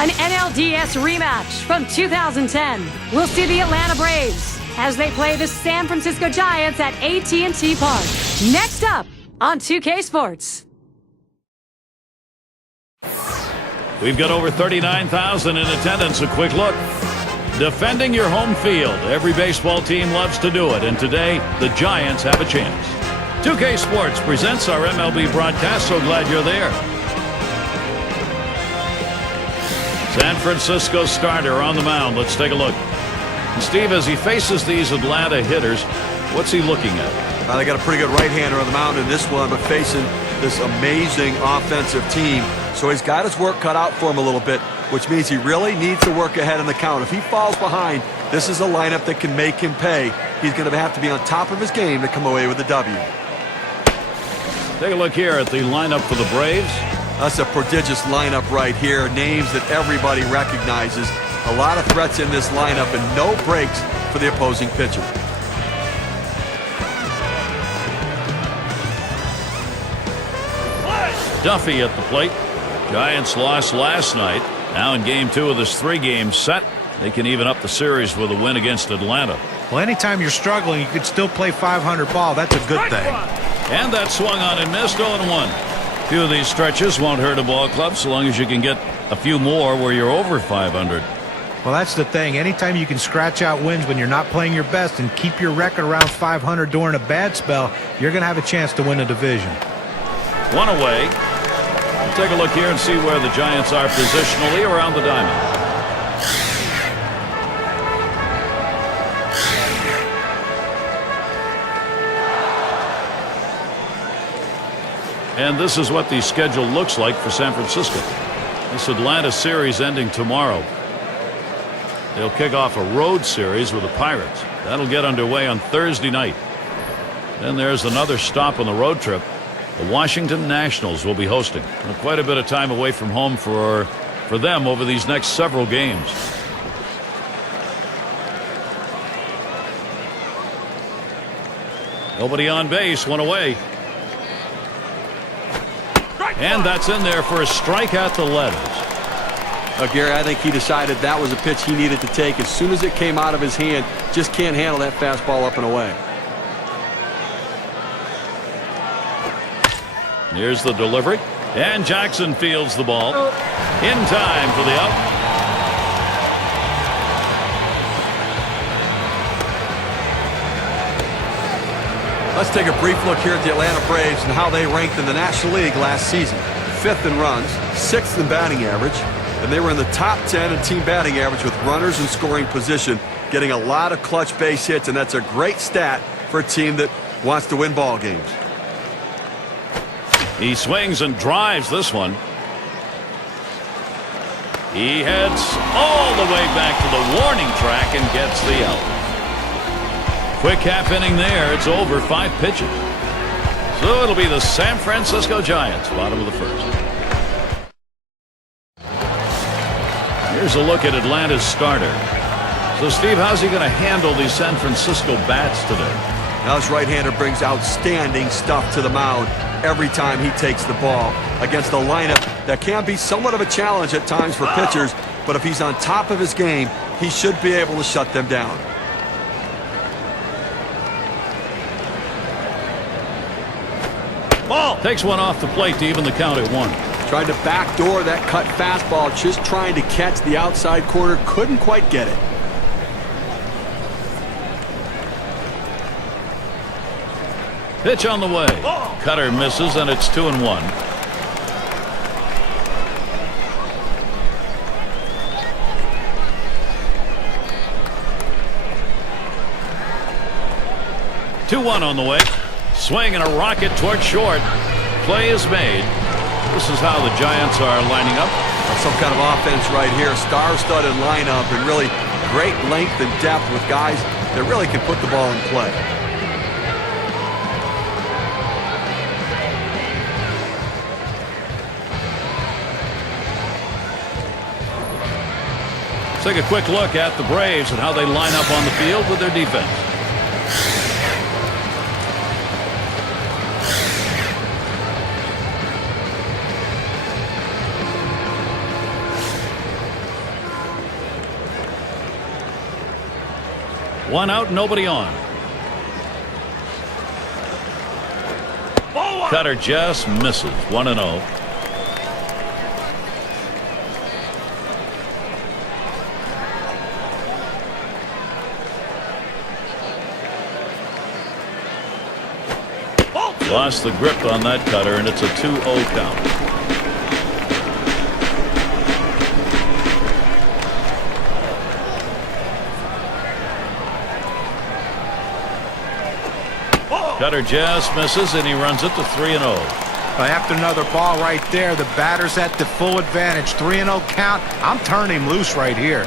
An NLDS rematch from 2010. We'll see the Atlanta Braves as they play the San Francisco Giants at AT&T Park. Next up on 2K Sports. We've got over 39,000 in attendance. A quick look. Defending your home field. Every baseball team loves to do it, and today the Giants have a chance. 2K Sports presents our MLB broadcast. So glad you're there. San Francisco starter on the mound. Let's take a look. Steve, as he faces these Atlanta hitters, what's he looking at? They got a pretty good right-hander on the mound in this one, but facing this amazing offensive team. So he's got his work cut out for him a little bit, which means he really needs to work ahead in the count. If he falls behind, this is a lineup that can make him pay. He's going to have to be on top of his game to come away with a W. Take a look here at the lineup for the Braves. That's a prodigious lineup right here. Names that everybody recognizes. A lot of threats in this lineup and no breaks for the opposing pitcher. Duffy at the plate. Giants lost last night. Now in game 2 of this 3-game set, they can even up the series with a win against Atlanta. Well, anytime you're struggling, you could still play 500 ball. That's a good thing. And that swung on and missed. 0-1. A few of these stretches won't hurt a ball club so long as you can get a few more where you're over 500. Well, that's the thing. Anytime you can scratch out wins when you're not playing your best and keep your record around 500 during a bad spell, you're going to have a chance to win a division. One away. We'll take a look here and see where the Giants are positionally around the diamond. And this is what the schedule looks like for San Francisco. This Atlanta series ending tomorrow. They'll kick off a road series with the Pirates. That'll get underway on Thursday night. Then there's another stop on the road trip. The Washington Nationals will be hosting. Quite a bit of time away from home for them over these next several games. Nobody on base, one away. And that's in there for a strike at the letters. Gary, I think he decided that was a pitch he needed to take as soon as it came out of his hand. Just can't handle that fastball up and away. Here's the delivery. And Jackson fields the ball. In time for the out. Let's take a brief look here at the Atlanta Braves and how they ranked in the National League last season. 5th in runs, 6th in batting average, and they were in the top 10 in team batting average with runners in scoring position, getting a lot of clutch base hits, and that's a great stat for a team that wants to win ball games. He swings and drives this one. He heads all the way back to the warning track and gets the out. Quick half inning there. It's over 5 pitches. So it'll be the San Francisco Giants, bottom of the first. Here's a look at Atlanta's starter. So, Steve, how's he going to handle these San Francisco bats today? Now his right-hander brings outstanding stuff to the mound every time he takes the ball against a lineup that can be somewhat of a challenge at times for pitchers, but if he's on top of his game, he should be able to shut them down. Ball takes one off the plate to even the count at 1. Tried to backdoor that cut fastball, just trying to catch the outside corner, couldn't quite get it. Pitch on the way. Cutter misses, and it's 2-1. Two-1 on the way. Swing and a rocket toward short. Play is made. This is how the Giants are lining up. Some kind of offense right here. Star-studded lineup and really great length and depth with guys that really can put the ball in play. Let's take a quick look at the Braves and how they line up on the field with their defense. One out, nobody on. Cutter just misses. 1-0. Lost the grip on that cutter, and it's a 2-0 count. Cutter just misses, and he runs it to 3-0. After another ball right there, the batter's at the full advantage. 3-0 count. I'm turning him loose right here.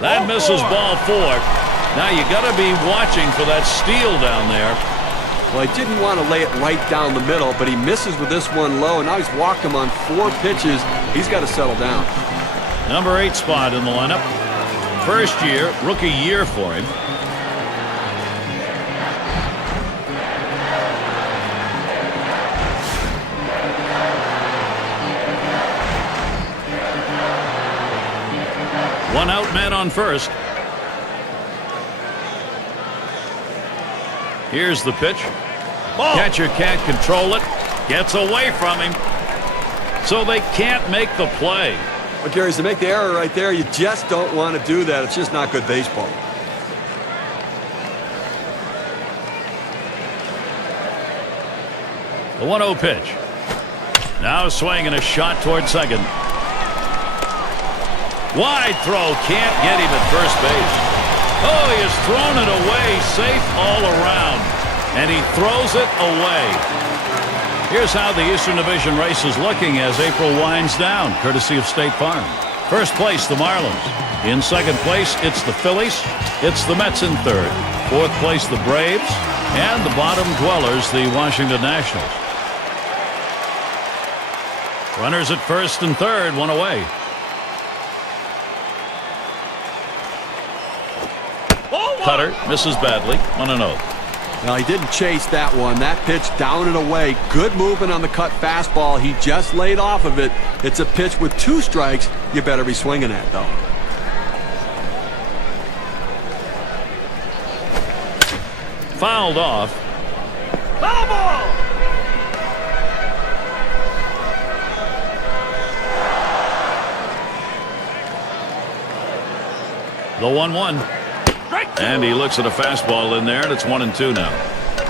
That misses ball 4. Now you got to be watching for that steal down there. Well, he didn't want to lay it right down the middle, but he misses with this one low, and now he's walked him on 4 pitches. He's got to settle down. Number 8 spot in the lineup. First year, rookie year for him. One out, man on first. Here's the pitch. Catcher can't control it. Gets away from him. So they can't make the play. But Gary, to make the error right there, you just don't want to do that. It's just not good baseball. The 1-0 pitch. Now swinging a shot toward second. Wide throw. Can't get him at first base. Oh, he has thrown it away, safe all around, and he throws it away. Here's how the Eastern Division race is looking as April winds down, courtesy of State Farm. First place, the Marlins. In second place, it's the Phillies. It's the Mets in third. Fourth place, the Braves. And the bottom dwellers, the Washington Nationals. Runners at first and third, one away. Cutter misses badly. 1-0. Now, he didn't chase that one. That pitch down and away. Good movement on the cut fastball. He just laid off of it. It's a pitch with 2 strikes. You better be swinging at, though. Fouled off. Foul ball! The 1-1. And he looks at a fastball in there, and it's 1-2 now.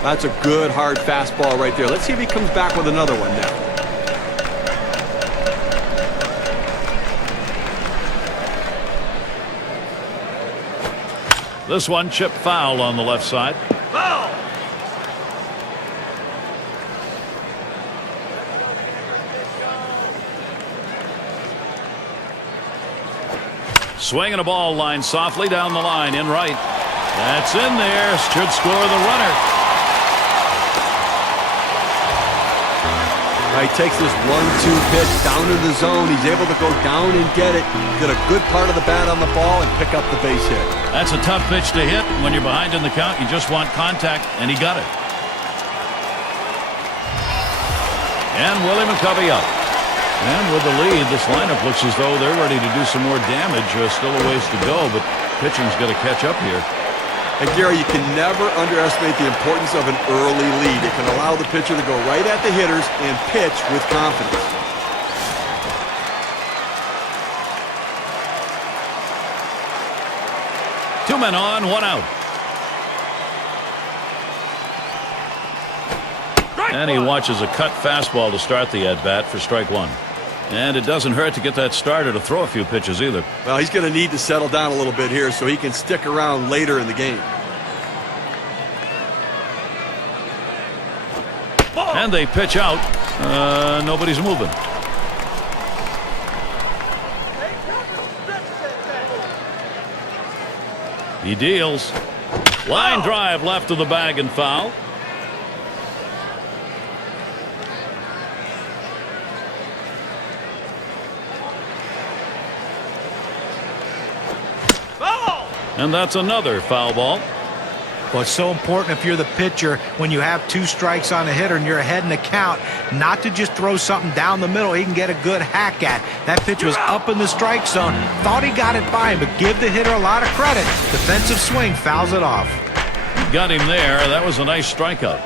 That's a good, hard fastball right there. Let's see if he comes back with another one now. This one chipped foul on the left side. Foul! Swinging a ball line softly down the line in right. That's in there. Should score the runner. He takes this 1-2 pitch down to the zone. He's able to go down and get it. Get a good part of the bat on the ball and pick up the base hit. That's a tough pitch to hit. When you're behind in the count, you just want contact, and he got it. And Willie McCovey up. And with the lead, this lineup looks as though they're ready to do some more damage. Still a ways to go, but pitching's got to catch up here. And Gary, you can never underestimate the importance of an early lead. It can allow the pitcher to go right at the hitters and pitch with confidence. Two men on, one out. And he watches a cut fastball to start the at-bat for strike one. And it doesn't hurt to get that starter to throw a few pitches either. Well, he's going to need to settle down a little bit here so he can stick around later in the game. And they pitch out. Nobody's moving. He deals. Line drive left of the bag and foul. And that's another foul ball. Well, it's so important if you're the pitcher when you have 2 strikes on a hitter and you're ahead in the count, not to just throw something down the middle he can get a good hack at. That pitch was up in the strike zone. Thought he got it by him, but give the hitter a lot of credit. Defensive swing fouls it off. Got him there. That was a nice strikeout.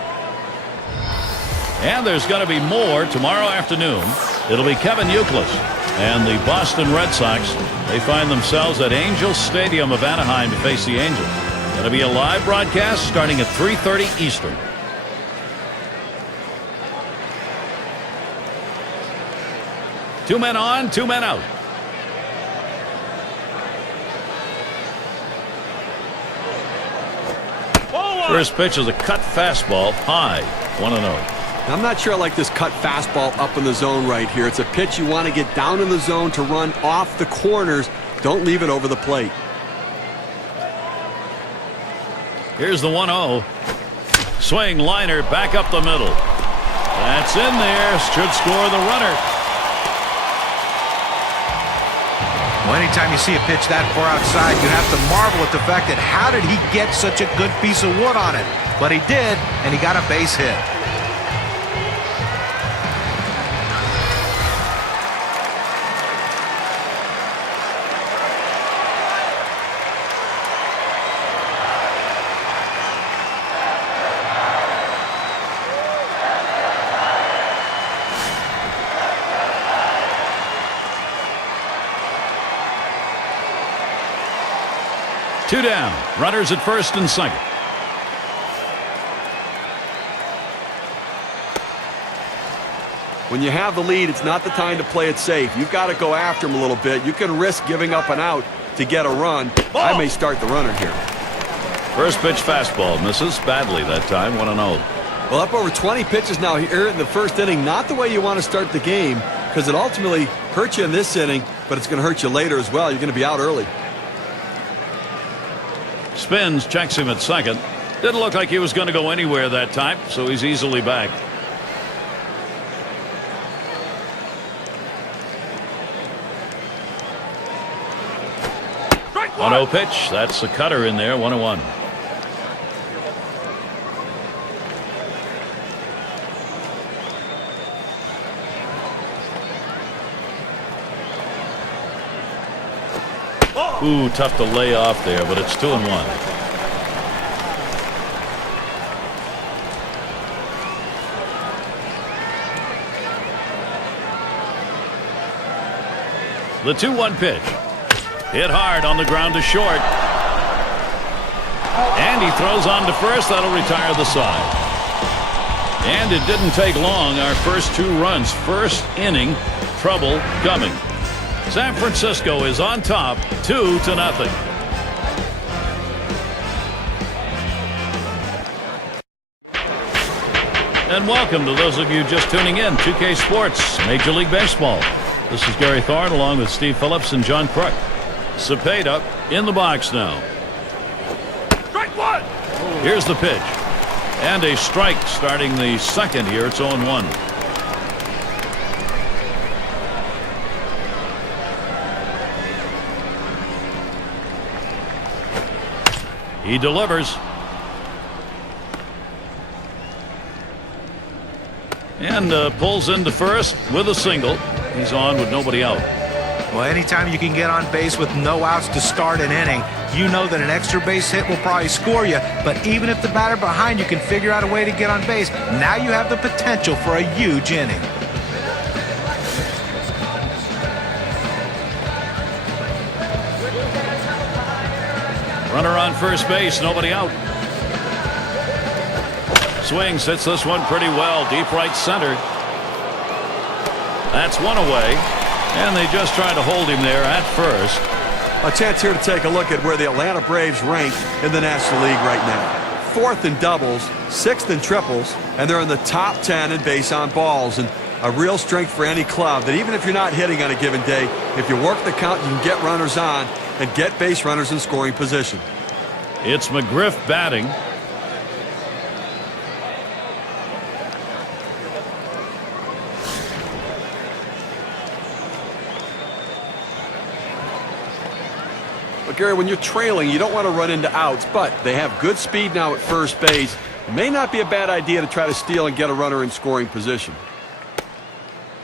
And there's going to be more tomorrow afternoon. It'll be Kevin Youkilis and the Boston Red Sox. They find themselves at Angels Stadium of Anaheim to face the Angels. Going to be a live broadcast starting at 3:30 Eastern. Two men on, 2 men out. First pitch is a cut fastball high, 1-0. I'm not sure I like this cut fastball up in the zone right here. It's a pitch you want to get down in the zone to run off the corners. Don't leave it over the plate. Here's the 1-0. Swing liner back up the middle. That's in there. Should score the runner. Well, anytime you see a pitch that far outside, you have to marvel at the fact that how did he get such a good piece of wood on it? But he did, and he got a base hit. Two down. Runners at first and second. When you have the lead, it's not the time to play it safe. You've got to go after him a little bit. You can risk giving up an out to get a run. I may start the runner here. First pitch fastball misses badly that time. 1-0. Well, up over 20 pitches now here in the first inning. Not the way you want to start the game because it ultimately hurts you in this inning, but it's going to hurt you later as well. You're going to be out early. Spins, checks him at second. Didn't look like he was going to go anywhere that time, so he's easily back. Strike 1-0 pitch. That's a cutter in there. 1-1. Ooh, tough to lay off there, but it's 2-1. The 2-1 pitch. Hit hard on the ground to short. And he throws on to first. That'll retire the side. And it didn't take long. Our first 2 runs. First inning, trouble coming. San Francisco is on top, 2-0. And welcome to those of you just tuning in. 2K Sports, Major League Baseball. This is Gary Thorne along with Steve Phillips and John Crook. Cepeda in the box now. Strike 1. Here's the pitch. And a strike starting the second here. It's 0-1. He delivers. And pulls into first with a single. He's on with nobody out. Well, anytime you can get on base with no outs to start an inning, you know that an extra base hit will probably score you. But even if the batter behind you can figure out a way to get on base, now you have the potential for a huge inning. Runner on first base, nobody out. Swings, hits this one pretty well, deep right center. That's one away, and they just tried to hold him there at first. A chance here to take a look at where the Atlanta Braves rank in the National League right now. 4th in doubles, 6th in triples, and they're in the top 10 in base on balls. And a real strength for any club that even if you're not hitting on a given day, if you work the count, you can get runners on and get base runners in scoring position. It's McGriff batting. But Gary, when you're trailing, you don't want to run into outs, but they have good speed now at first base. It may not be a bad idea to try to steal and get a runner in scoring position.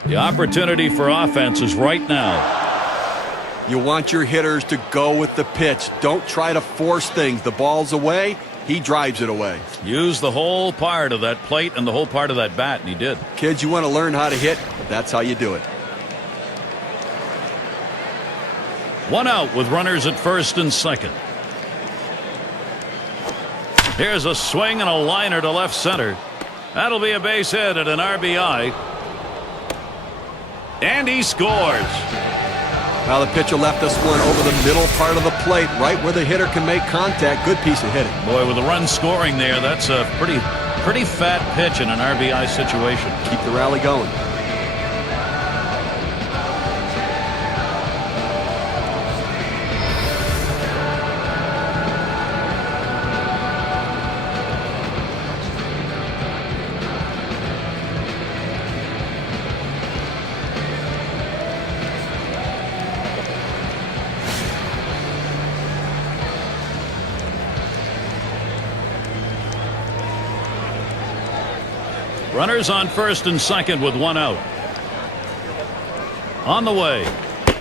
The opportunity for offense is right now. You want your hitters to go with the pitch. Don't try to force things. The ball's away. He drives it away. Use the whole part of that plate and the whole part of that bat, and he did. Kids, you want to learn how to hit? That's how you do it. One out with runners at first and second. Here's a swing and a liner to left center. That'll be a base hit and an RBI. And he scores. Now the pitcher left us one over the middle part of the plate, right where the hitter can make contact. Good piece of hitting. Boy, with a run scoring there, that's a pretty fat pitch in an RBI situation. Keep the rally going. Runners on first and second with one out. On the way.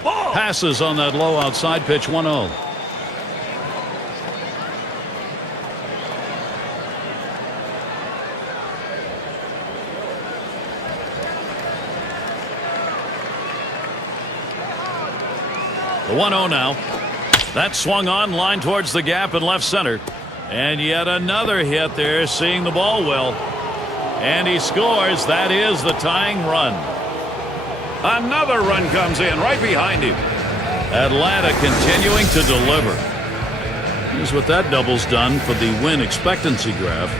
Passes on that low outside pitch. 1-0. The 1-0 now. That swung on, line towards the gap in left center. And yet another hit there, seeing the ball well. And he scores. That is the tying run. Another run comes in right behind him. Atlanta continuing to deliver. Here's what that double's done for the win expectancy graph.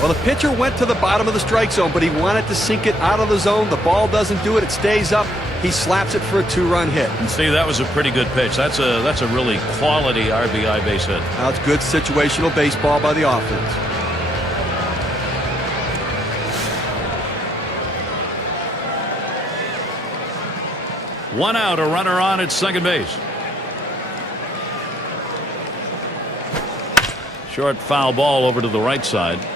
Well, the pitcher went to the bottom of the strike zone, but he wanted to sink it out of the zone. The ball doesn't do it. It stays up. He slaps it for a two-run hit. And see, that was a pretty good pitch. That's a really quality RBI base hit. Now it's good situational baseball by the offense. One out, a runner on at second base. Short foul ball over to the right side.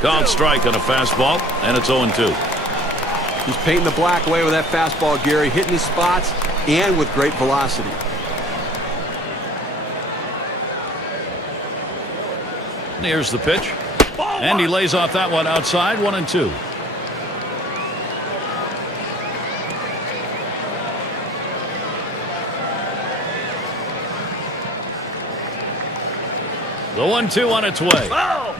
Called strike on a fastball, and it's 0-2. He's painting the black away with that fastball, Gary, hitting his spots and with great velocity. And here's the pitch, and he lays off that one outside. 1-2. The 1-2 on its way.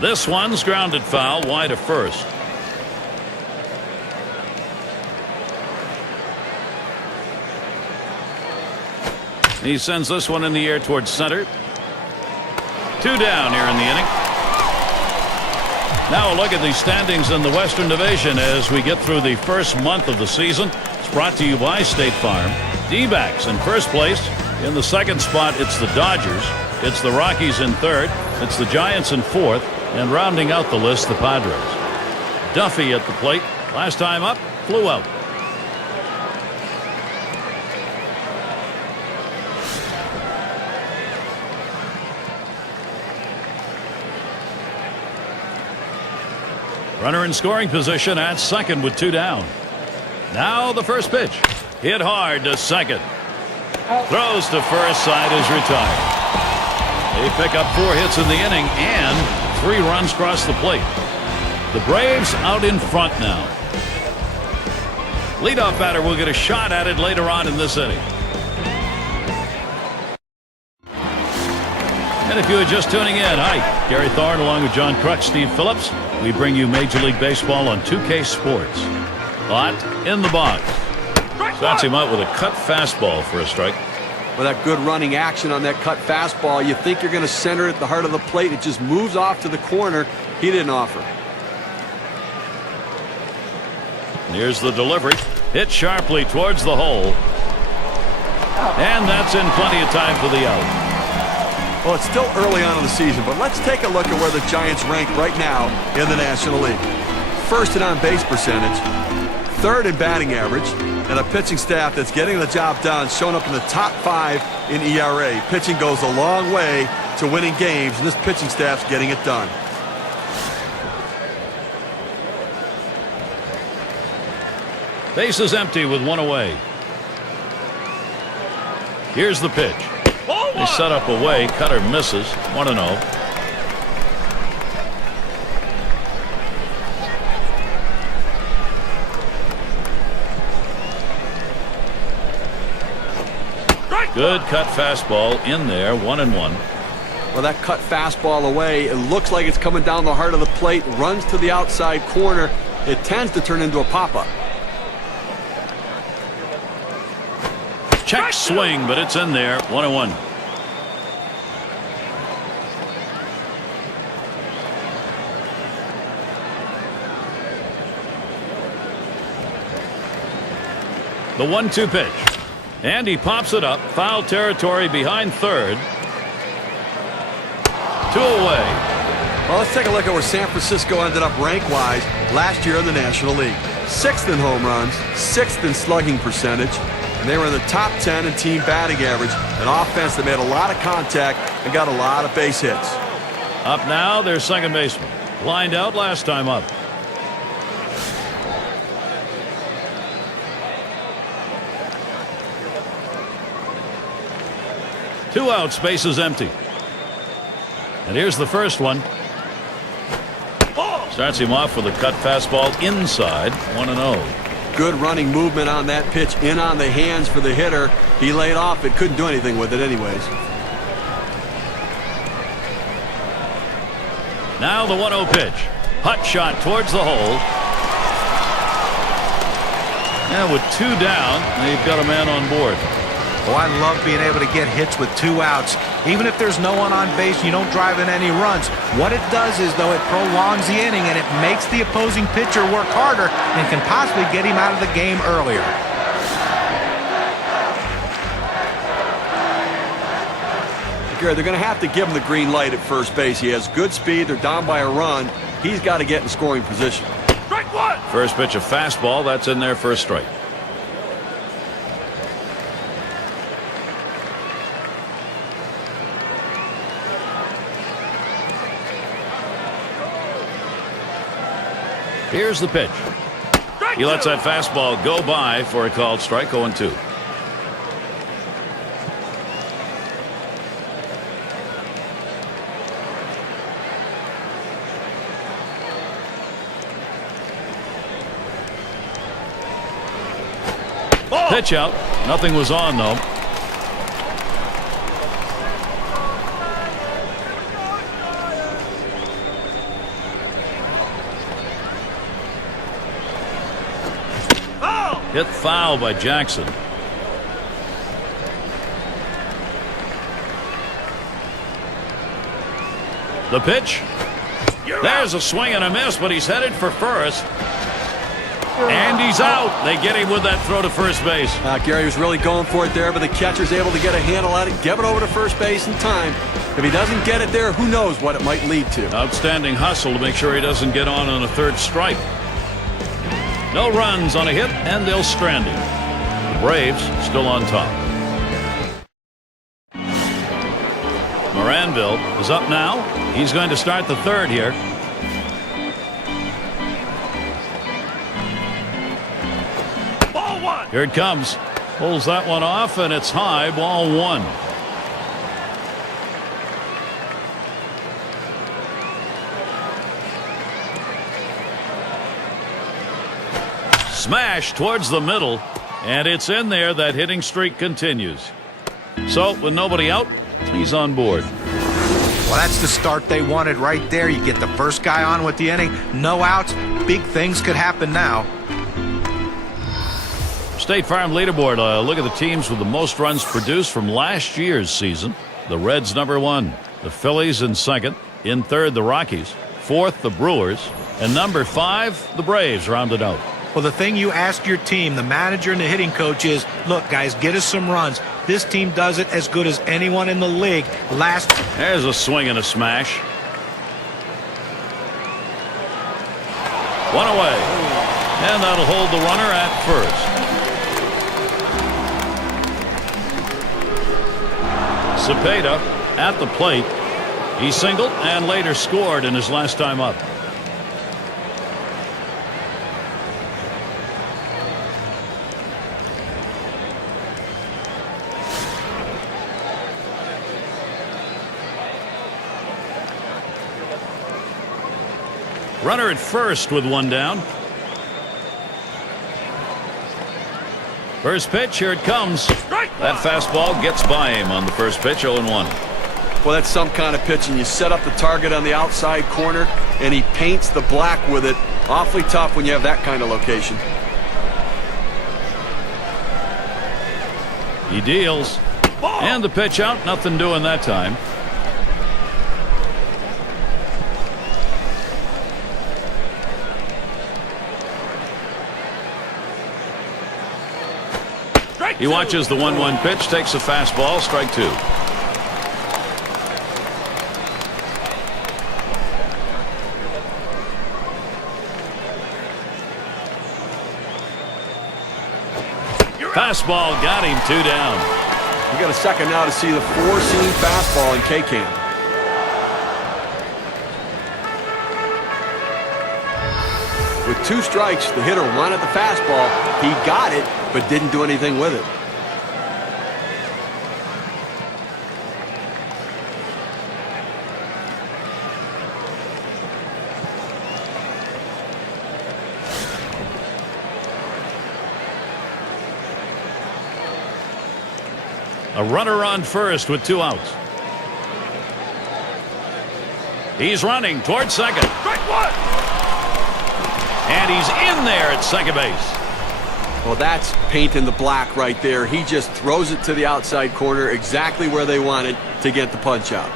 This one's grounded foul wide of first. He sends this one in the air towards center. Two down here in the inning. Now a look at the standings in the Western Division as we get through the first month of the season. It's brought to you by State Farm. D-backs in first place. In the second spot, it's the Dodgers. It's the Rockies in third. It's the Giants in fourth. And rounding out the list, the Padres. Duffy at the plate. Last time up, flew out. Runner in scoring position at second with two down. Now the first pitch. Hit hard to second. Throws to first, side is retired. They pick up 4 hits in the inning and 3 runs across the plate. The Braves out in front now. Leadoff batter will get a shot at it later on in this inning. And if you are just tuning in, hi, Gary Thorne along with John Crutch, Steve Phillips. We bring you Major League Baseball on 2K Sports. Hot in the box. Bats him out with a cut fastball for a strike. With that good running action on that cut fastball, you think you're going to center it at the heart of the plate. It just moves off to the corner. He didn't offer. Here's the delivery. Hit sharply towards the hole. And that's in plenty of time for the out. Well, it's still early on in the season, but let's take a look at where the Giants rank right now in the National League. First in on-base percentage, third in batting average, and a pitching staff that's getting the job done, showing up in the top 5 in ERA. Pitching goes a long way to winning games, and this pitching staff's getting it done. Base is empty with one away. Here's the pitch. They set up away. Cutter misses. 1-0. Good cut fastball in there. 1-1. Well, that cut fastball away, it looks like it's coming down the heart of the plate, runs to the outside corner. It tends to turn into a pop-up. Check swing, but it's in there. 1-1. The 1-2 pitch. And he pops it up. Foul territory behind third. 2 away. Well, let's take a look at where San Francisco ended up rank-wise last year in the National League. 6th in home runs, 6th in slugging percentage, and they were in the top 10 in team batting average, an offense that made a lot of contact and got a lot of base hits. Up now, their second baseman. Lined out last time up. Two outs, base is empty. And here's the first one. Starts him off with a cut fastball inside. 1-0. Good running movement on that pitch, in on the hands for the hitter. He laid off it, couldn't do anything with it anyways. Now the 1-0 pitch. Hut shot towards the hole. And with 2 down, they've got a man on board. Oh, I love being able to get hits with 2 outs. Even if there's no one on base, you don't drive in any runs. What it does is, though, it prolongs the inning and it makes the opposing pitcher work harder and can possibly get him out of the game earlier. Gary, they're going to have to give him the green light at first base. He has good speed. They're down by a run. He's got to get in scoring position. Strike 1. First pitch, a fastball. That's in there for a strike. Here's the pitch. He lets that fastball go by for a called strike. 0-2. Pitch out. Nothing was on, though. Hit foul by Jackson. The pitch. There's a swing and a miss, but he's headed for first. And he's out. They get him with that throw to first base. Gary was really going for it there, but the catcher's able to get a handle on it, give it over to first base in time. If he doesn't get it there, who knows what it might lead to. Outstanding hustle to make sure he doesn't get on a third strike. No runs on a hit, and they'll strand him. The Braves still on top. Moranville is up now. He's going to start the third here. Ball 1. Here it comes. Pulls that one off, and it's high. Ball 1. Smash towards the middle, and it's in there. That hitting streak continues. So with nobody out, he's on board. Well, that's the start they wanted right there. You get the first guy on with the inning, no outs. Big things could happen now. State Farm leaderboard. Look at the teams with the most runs produced from last year's season. The Reds #1, the Phillies in second, in third the Rockies, fourth the Brewers, and number 5 the Braves rounded out. Well, the thing you ask your team, the manager and the hitting coach is, look, guys, get us some runs. This team does it as good as anyone in the league. There's a swing and a smash. One away. And that'll hold the runner at first. Cepeda at the plate. He singled and later scored in his last time up. Runner at first with one down. First pitch, here it comes. That fastball gets by him on the first pitch, 0-1. Well, that's some kind of pitch, and you set up the target on the outside corner, and he paints the black with it. Awfully tough when you have that kind of location. He deals. And the pitch out, nothing doing that time. He watches the 1-1 pitch, takes a fastball, strike two. Fastball got him, 2 down. We got a second now to see the four-seam fastball in K-Can. With 2 strikes, the hitter wanted the fastball. He got it, but didn't do anything with it. A runner on first with 2 outs. He's running towards second. Strike one. And he's in there at second base. Well, that's painting the black right there. He just throws it to the outside corner exactly where they wanted to get the punch out.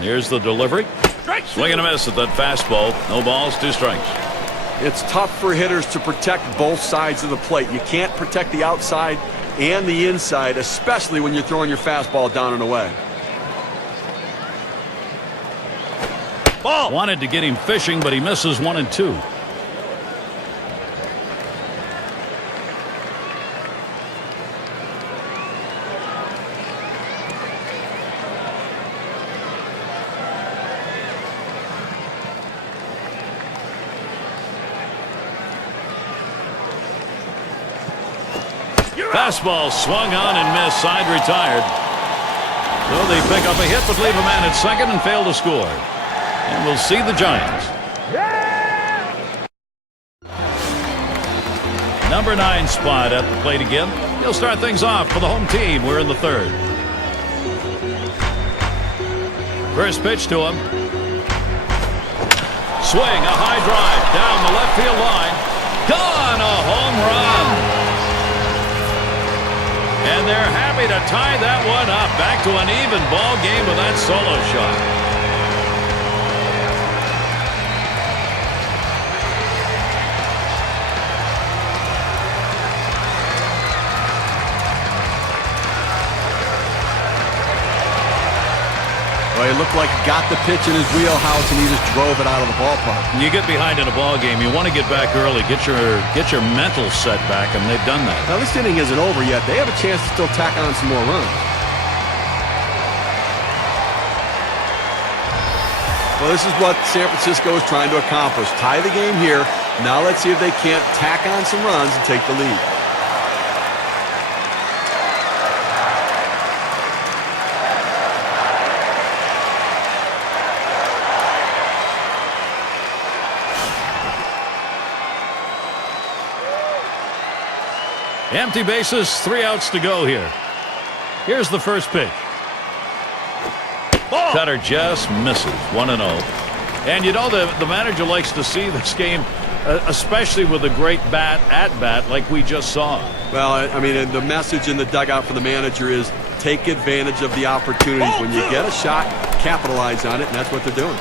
Here's the delivery. Swing and a miss at that fastball. No balls, 2 strikes. It's tough for hitters to protect both sides of the plate. You can't protect the outside and the inside, especially when you're throwing your fastball down and away. Ball. Wanted to get him fishing, but he misses 1 and 2. Fastball swung on and missed. Side retired. So they pick up a hit but leave a man at second and fail to score. And we'll see the Giants. Number 9 spot at the plate again. He'll start things off for the home team. We're in the 3rd. First pitch to him. Swing, a high drive down the left field line. Gone, a home run. And they're happy to tie that one up. Back to an even ball game with that solo shot. Well, he looked like he got the pitch in his wheelhouse and he just drove it out of the ballpark. You get behind in a ball game, you want to get back early, get your mental set back, and they've done that. Now this inning isn't over yet. They have a chance to still tack on some more runs. Well, this is what San Francisco is trying to accomplish. Tie the game here. Now let's see if they can't tack on some runs and take the lead. Empty bases, 3 outs to go here. Here's the first pitch. Cutter just misses. 1-0. And you know the manager likes to see this game, especially with a great at-bat like we just saw. Well, I mean, the message in the dugout for the manager is take advantage of the opportunities. When you get a shot, capitalize on it, and that's what they're doing.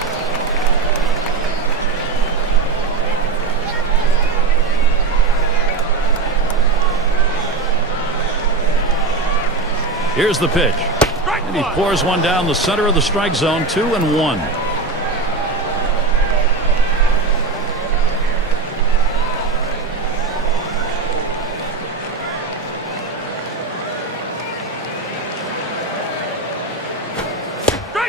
Here's the pitch. And he pours one down the center of the strike zone. 2-1.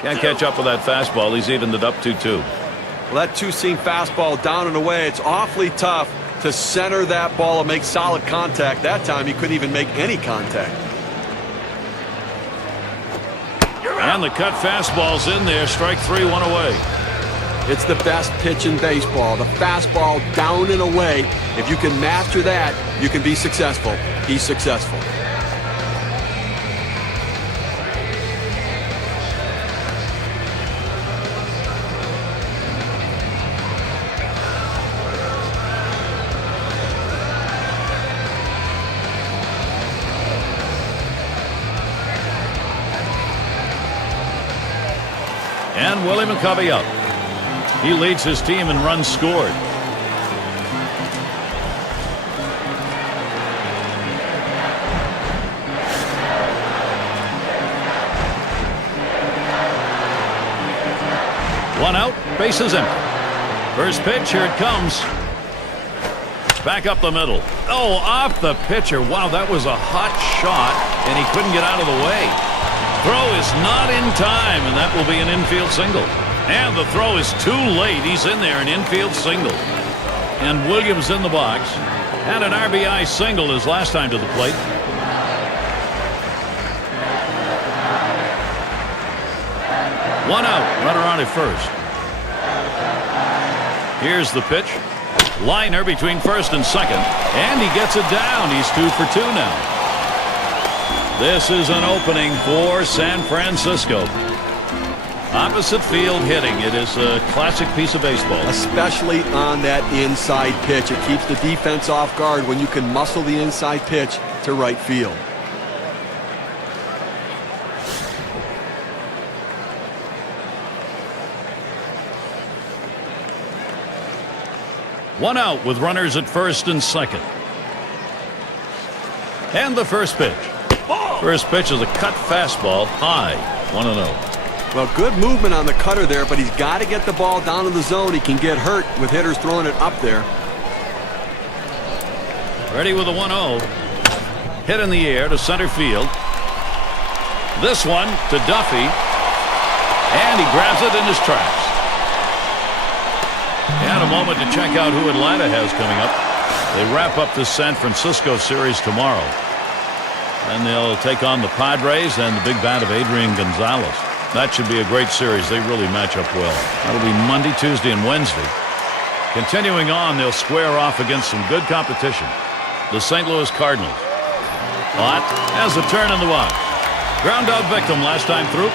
Can't catch up with that fastball. He's evened it up 2-2. Well, that two-seam fastball down and away, it's awfully tough to center that ball and make solid contact. That time he couldn't even make any contact. And the cut fastball's in there. Strike 3, 1 away. It's the best pitch in baseball. The fastball down and away. If you can master that, you can be successful. He's successful. And Willie McCovey up. He leads his team in runs scored. One out, bases empty. First pitch, here it comes. Back up the middle. Oh, off the pitcher. Wow, that was a hot shot, and he couldn't get out of the way. Throw is not in time, and that will be an infield single. And the throw is too late. He's in there, an infield single. And Williams in the box. And an RBI single his last time to the plate. One out, runner on at first. Here's the pitch. Liner between first and second. And he gets it down. He's 2 for 2 now. This is an opening for San Francisco. Opposite field hitting. It is a classic piece of baseball. Especially on that inside pitch. It keeps the defense off guard when you can muscle the inside pitch to right field. One out with runners at first and second. And the first pitch. First pitch is a cut fastball high. 1-0. Well, good movement on the cutter there, but he's got to get the ball down in the zone. He can get hurt with hitters throwing it up there. Ready with a 1-0. Hit in the air to center field. This one to Duffy. And he grabs it in his tracks. And a moment to check out who Atlanta has coming up. They wrap up this San Francisco series tomorrow. And they'll take on the Padres and the big bat of Adrian Gonzalez. That should be a great series. They really match up well. That'll be Monday, Tuesday, and Wednesday. Continuing on, they'll square off against some good competition. The St. Louis Cardinals. Ott has a turn in the box. Ground out victim last time through.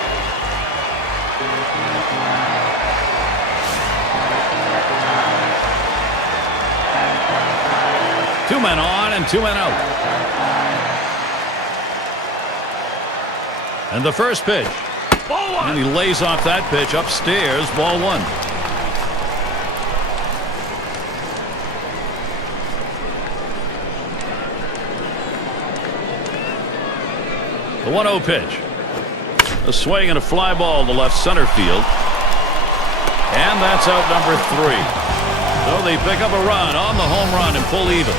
Two men on and 2 men out. And the first pitch. And he lays off that pitch upstairs. Ball 1. The 1-0 pitch. A swing and a fly ball to left center field. And that's out number 3. So they pick up a run on the home run and pull even.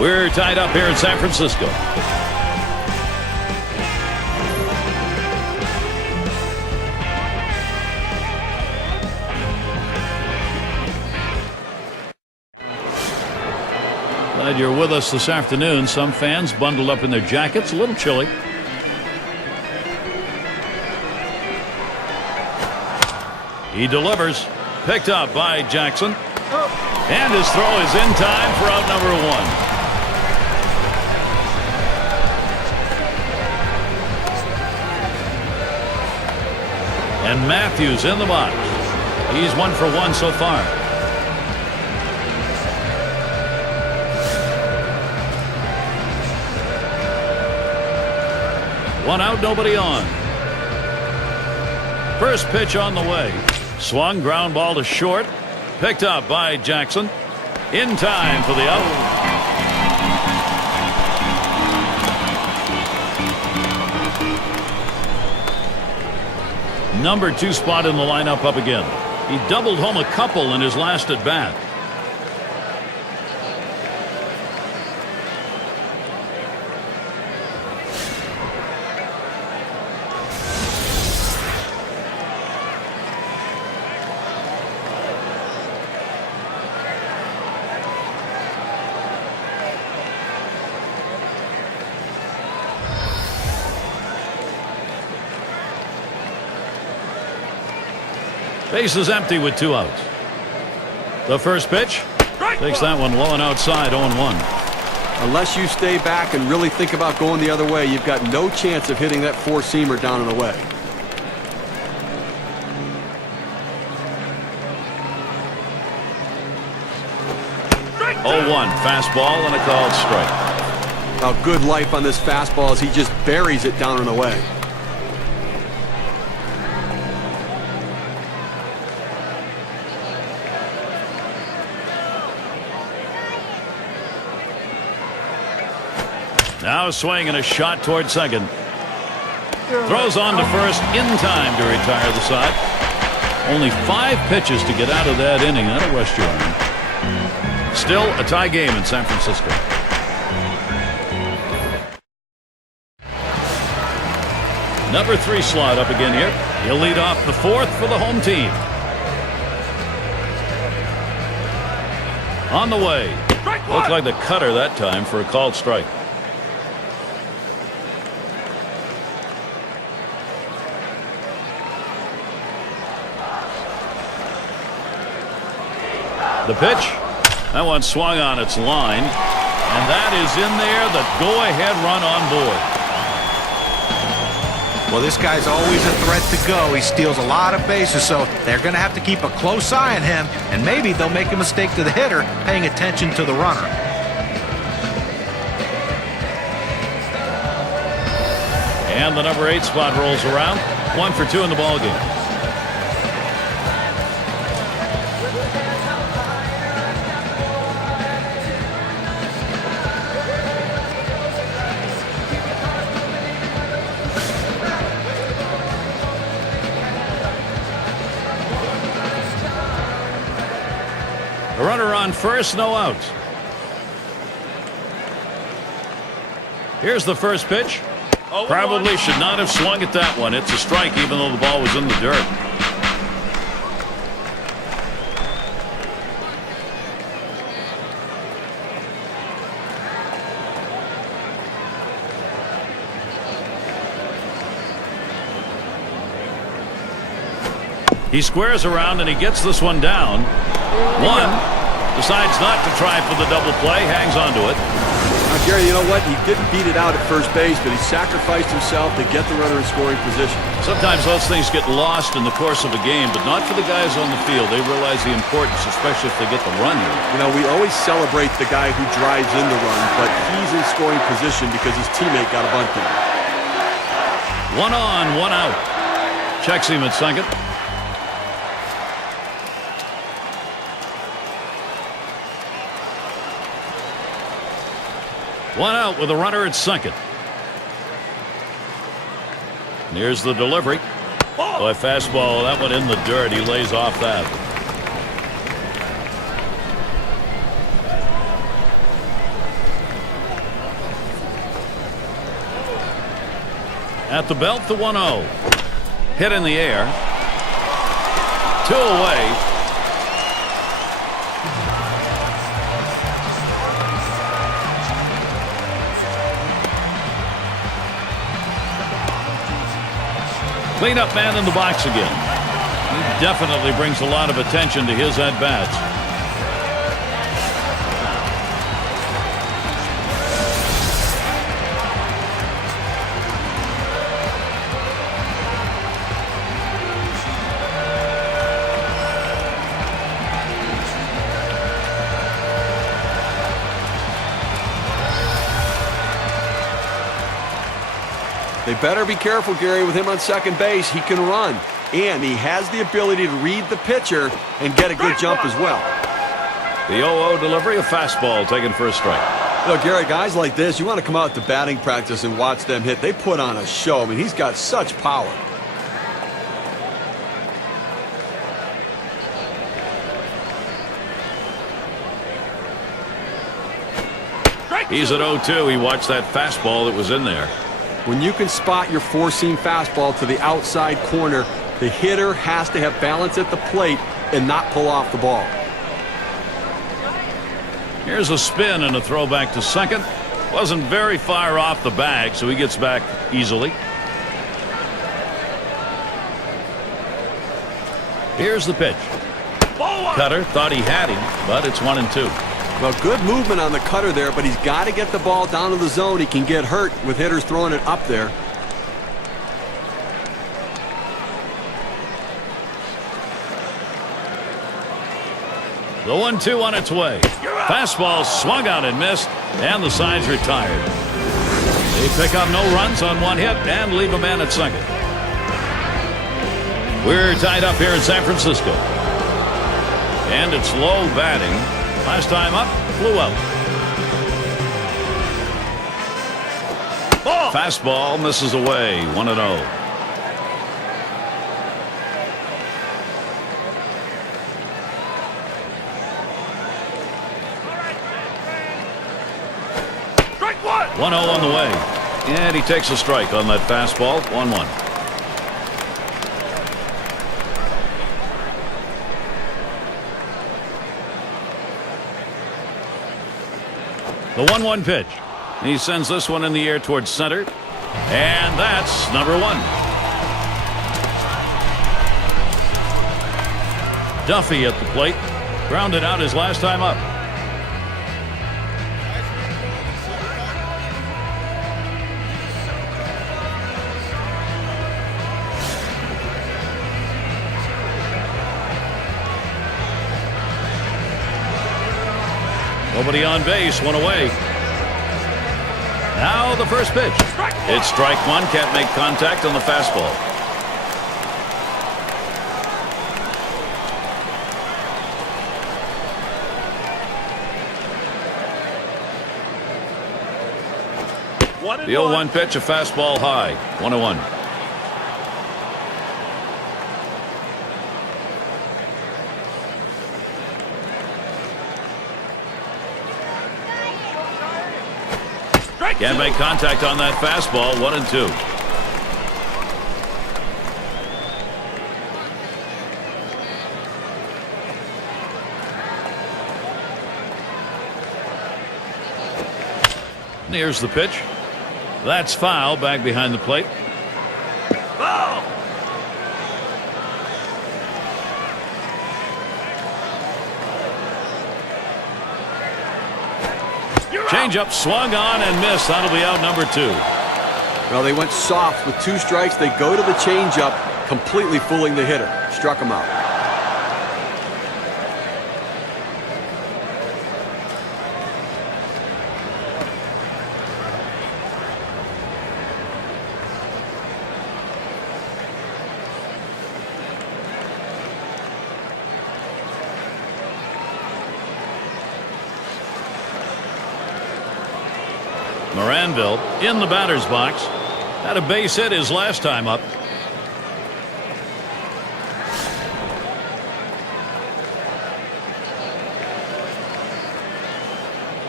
We're tied up here in San Francisco. Glad you're with us this afternoon. Some fans bundled up in their jackets, a little chilly. He delivers. Picked up by Jackson. And his throw is in time for out number 1. And Matthews in the box. He's 1 for 1 so far. One out, nobody on. First pitch on the way. Swung, ground ball to short. Picked up by Jackson. In time for the out. Number 2 spot in the lineup up again. He doubled home a couple in his last at bat. Base is empty with 2 outs. The first pitch takes that one low and outside, 0-1. Unless you stay back and really think about going the other way, you've got no chance of hitting that four-seamer down and away. Oh, 1 fastball and a called strike. How good life on this fastball as he just buries it down and away. Now a swing and a shot toward second. Throws on to first in time to retire the side. Only 5 pitches to get out of that inning. That'll rest your arm. Still a tie game in San Francisco. Number 3 slot up again here. He'll lead off the 4th for the home team. On the way. Looked like the cutter that time for a called strike. The pitch. That one swung on its line. And that is in there, the go-ahead run on board. Well, this guy's always a threat to go. He steals a lot of bases, so they're going to have to keep a close eye on him. And maybe they'll make a mistake to the hitter, paying attention to the runner. And the number 8 spot rolls around. 1 for 2 in the ballgame. A runner on first, no outs. Here's the first pitch. Probably should not have swung at that one. It's a strike even though the ball was in the dirt. He squares around and he gets this one down. 1. Decides not to try for the double play. Hangs on to it. Now, Gary, you know what? He didn't beat it out at first base, but he sacrificed himself to get the runner in scoring position. Sometimes those things get lost in the course of a game, but not for the guys on the field. They realize the importance, especially if they get the run here. You know, we always celebrate the guy who drives in the run, but he's in scoring position because his teammate got a bunt there. 1 on, 1 out. Checks him at second. One out with a runner at second. And here's the delivery. Boy, fastball, that one in the dirt. He lays off that. At the belt, the 1-0. Hit in the air. 2 away. Cleanup man in the box again. He definitely brings a lot of attention to his at-bats. They better be careful, Gary, with him on second base. He can run, and he has the ability to read the pitcher and get a good jump as well. The 0-0 delivery, a fastball taken for a strike. You know, Gary, guys like this, you want to come out to batting practice and watch them hit. They put on a show. I mean, he's got such power. He's at 0-2. He watched that fastball that was in there. When you can spot your four-seam fastball to the outside corner, the hitter has to have balance at the plate and not pull off the ball. Here's a spin and a throw back to second. Wasn't very far off the bag, so he gets back easily. Here's the pitch. Cutter thought he had him, but it's 1-2. Well, good movement on the cutter there, but he's got to get the ball down to the zone. He can get hurt with hitters throwing it up there. The 1-2 on its way. Fastball swung out and missed, and the side's retired. They pick up no runs on one hit and leave a man at second. We're tied up here in San Francisco. And it's low batting. Last time up, flew out. Fastball misses away, 1-0. Strike one. 1-0 on the way. And he takes a strike on that fastball, 1-1. The 1-1 pitch. He sends this one in the air towards center. And that's number one. Duffy at the plate. Grounded out his last time up. Nobody on base, one away. Now the first pitch. It's strike one, can't make contact on the fastball. The 0-1 pitch, a fastball high, 1-1. Can't make contact on that fastball, 1-2. Here's the pitch. That's foul, back behind the plate. Foul. Changeup swung on and missed. That'll be out number two. Well, they went soft with two strikes. They go to the changeup, completely fooling the hitter. Struck him out. Moranville in the batter's box. Had a base hit his last time up.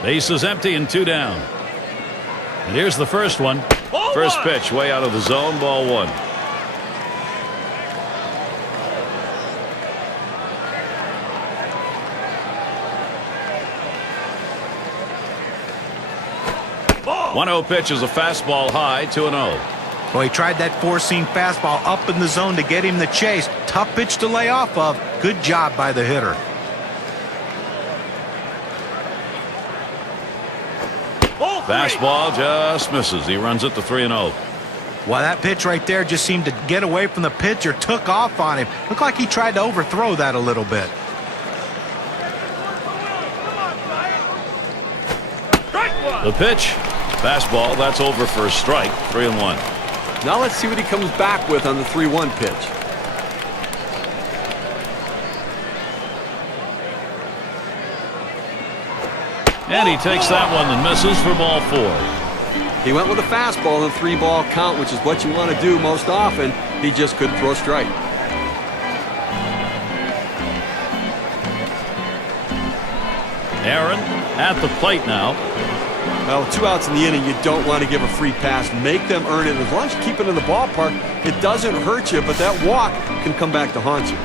Base is empty and two down. And here's the first one. First pitch way out of the zone, ball one. Ball. 1-0 pitch is a fastball high, 2-0. Well, he tried that four-seam fastball up in the zone to get him the chase. Tough pitch to lay off of. Good job by the hitter. Fastball just misses. He runs it to 3-0. Well, that pitch right there just seemed to get away from the pitcher, took off on him. Looked like he tried to overthrow that a little bit. Strike one. The pitch, fastball, that's over for a strike, 3-1. Now let's see what he comes back with on the 3-1 pitch. And he takes that one and misses for ball 4. He went with a fastball in a 3-ball count, which is what you want to do most often. He just couldn't throw a strike. Aaron at the plate now. Well, with 2 outs in the inning, you don't want to give a free pass. Make them earn it. As long as you keep it in the ballpark, it doesn't hurt you, but that walk can come back to haunt you.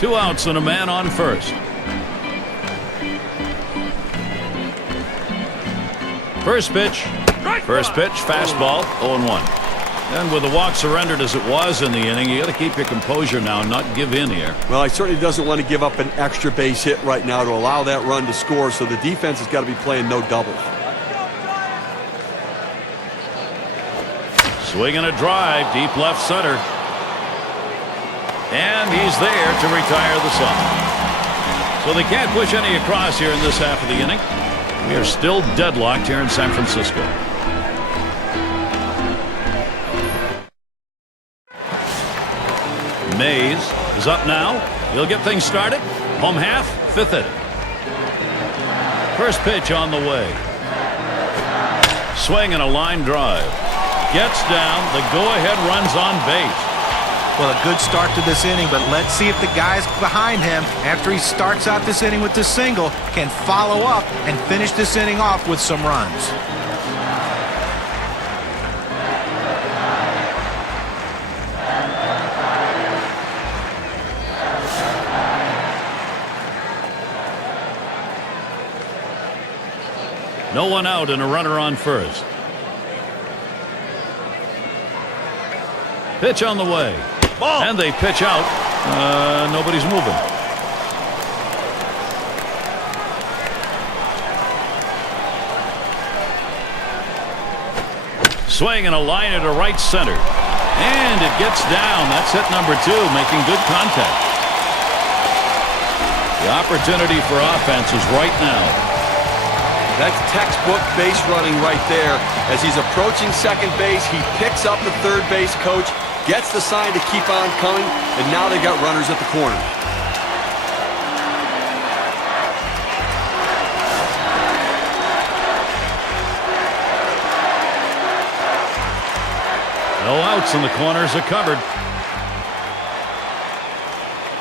2 outs and a man on first. First pitch, fastball, 0-1. And with the walk surrendered as it was in the inning, you got to keep your composure now and not give in here. Well, he certainly doesn't want to give up an extra base hit right now to allow that run to score, so the defense has got to be playing no doubles. Swinging a drive, deep left center. And he's there to retire the side. So they can't push any across here in this half of the inning. We are still deadlocked here in San Francisco. Mays is up now. He'll get things started. Home half, 5th inning. First pitch on the way. Swing and a line drive. Gets down. The go-ahead runs on base. Well, a good start to this inning, but let's see if the guys behind him, after he starts out this inning with the single, can follow up and finish this inning off with some runs. No one out and a runner on first. Pitch on the way. Ball. And they pitch out. Nobody's moving. Swing and a line into right center. And it gets down. That's hit number 2, making good contact. The opportunity for offense is right now. That's textbook base running right there. As he's approaching second base, he picks up the third base coach, gets the sign to keep on coming, and now they got runners at the corner. No outs and the corners are covered.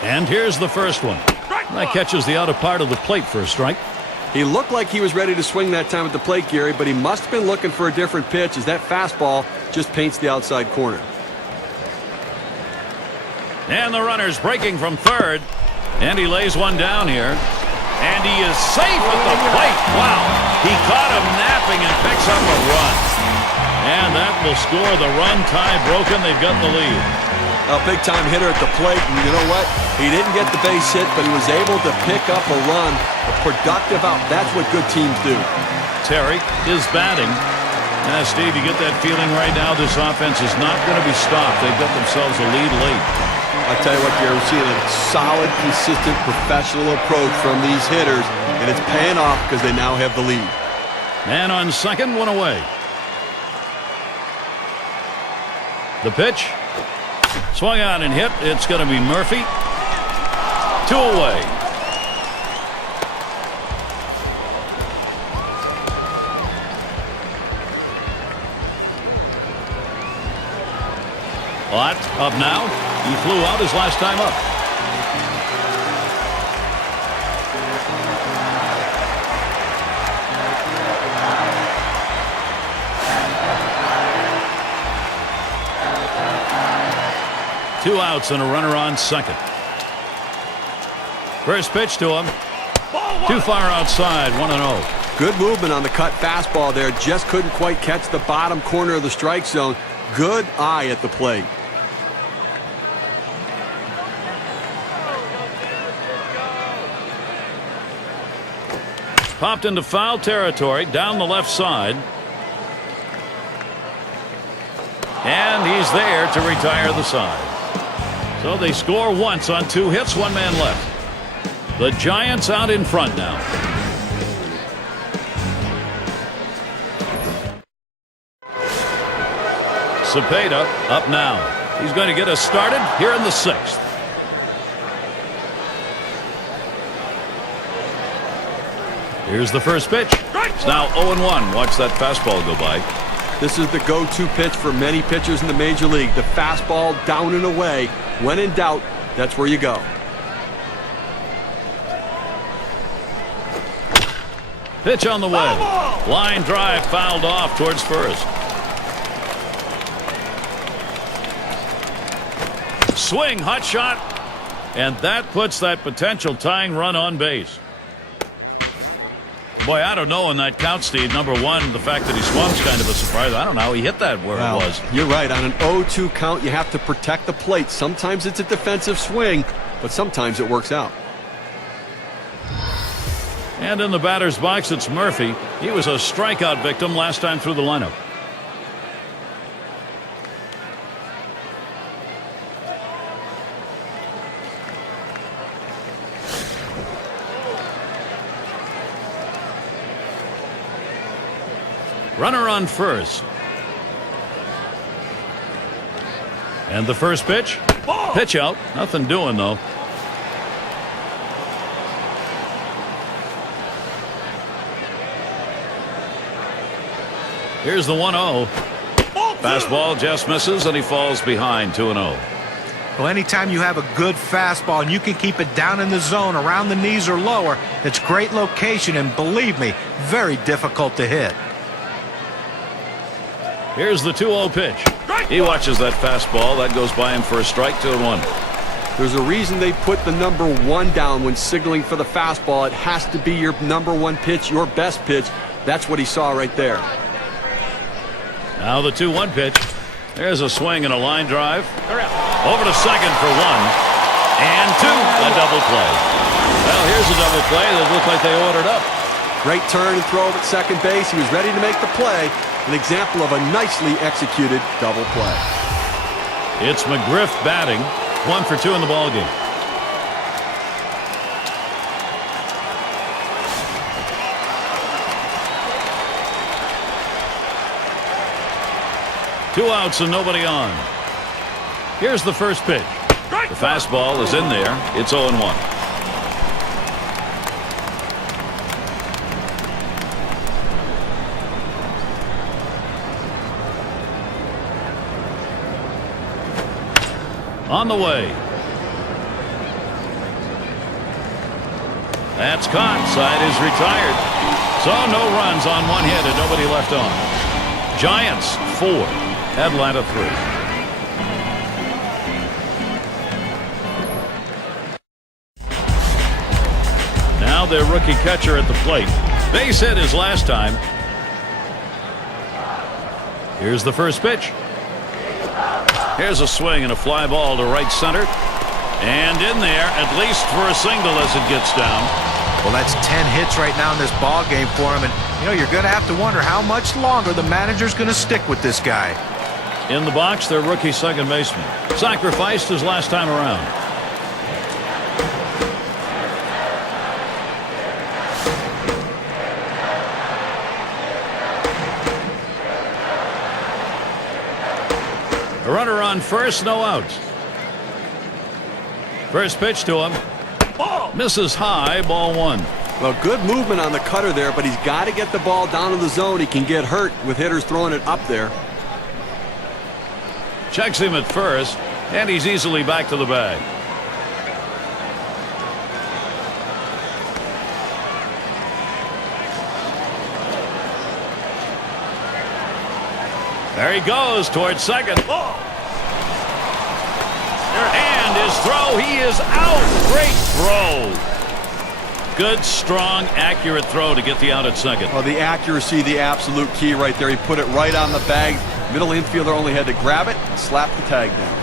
And here's the first one. That catches the outer part of the plate for a strike. He looked like he was ready to swing that time at the plate, Gary, but he must have been looking for a different pitch as that fastball just paints the outside corner. And the runner's breaking from third. And he lays one down here. And he is safe at the plate. Wow. He caught him napping and picks up a run. And that will score the run. Tie broken. They've got the lead. A big-time hitter at the plate, and you know what? He didn't get the base hit, but he was able to pick up a run, a productive out. That's what good teams do. Terry is batting. Steve, you get that feeling right now this offense is not going to be stopped. They've got themselves a lead late. I tell you what, Gary, we're seeing a solid, consistent, professional approach from these hitters, and it's paying off because they now have the lead. Man on second, one away. The pitch. Swung on and hit. It's going to be Murphy. 2 away. Ott up now. He flew out his last time up. Two outs and a runner on second. First pitch to him. Too far outside, 1-0. Good movement on the cut fastball there. Just couldn't quite catch the bottom corner of the strike zone. Good eye at the plate. Popped into foul territory down the left side. And he's there to retire the side. So they score once on 2 hits, 1 man left. The Giants out in front now. Cepeda up now. He's going to get us started here in the 6th. Here's the first pitch. It's now 0-1. Watch that fastball go by. This is the go-to pitch for many pitchers in the major league. The fastball down and away. When in doubt, that's where you go. Pitch on the way. Line drive fouled off towards first. Swing, hot shot. And that puts that potential tying run on base. Boy, I don't know in that count, Steve. Number one, the fact that he swung's kind of a surprise. I don't know how he hit that where it was. You're right. On an 0-2 count, you have to protect the plate. Sometimes it's a defensive swing, but sometimes it works out. And in the batter's box, it's Murphy. He was a strikeout victim last time through the lineup. Runner on first. And the first pitch. Pitch out. Nothing doing, though. Here's the 1-0. Fastball just misses, and he falls behind 2-0. Well, anytime you have a good fastball and you can keep it down in the zone around the knees or lower, it's great location, and believe me, very difficult to hit. Here's the 2-0 pitch. He watches that fastball. That goes by him for a strike, 2-1. There's a reason they put the number 1 down when signaling for the fastball. It has to be your number 1 pitch, your best pitch. That's what he saw right there. Now the 2-1 pitch. There's a swing and a line drive. Over to second for 1. And 2. A double play. Well, here's a double play that looked like they ordered up. Great turn and throw at second base. He was ready to make the play. An example of a nicely executed double play. It's McGriff batting. 1 for 2 in the ballgame. Two outs and nobody on. Here's the first pitch. The fastball is in there. It's 0-1. On the way. That's caught. Side is retired. So no runs on 1 hit and nobody left on. Giants 4. Atlanta 3. Now their rookie catcher at the plate. Base hit his last time. Here's the first pitch. Here's a swing and a fly ball to right center. And in there, at least for a single as it gets down. Well, that's 10 hits right now in this ball game for him. And, you know, you're going to have to wonder how much longer the manager's going to stick with this guy. In the box, their rookie second baseman. Sacrificed his last time around. A runner on first, no outs. First pitch to him. Misses high, ball 1. Well, good movement on the cutter there, but he's got to get the ball down in the zone. He can get hurt with hitters throwing it up there. Checks him at first, and he's easily back to the bag. There he goes towards second. And his throw, he is out. Great throw. Good, strong, accurate throw to get the out at second. Well, the accuracy, the absolute key right there. He put it right on the bag. Middle infielder only had to grab it and slap the tag down.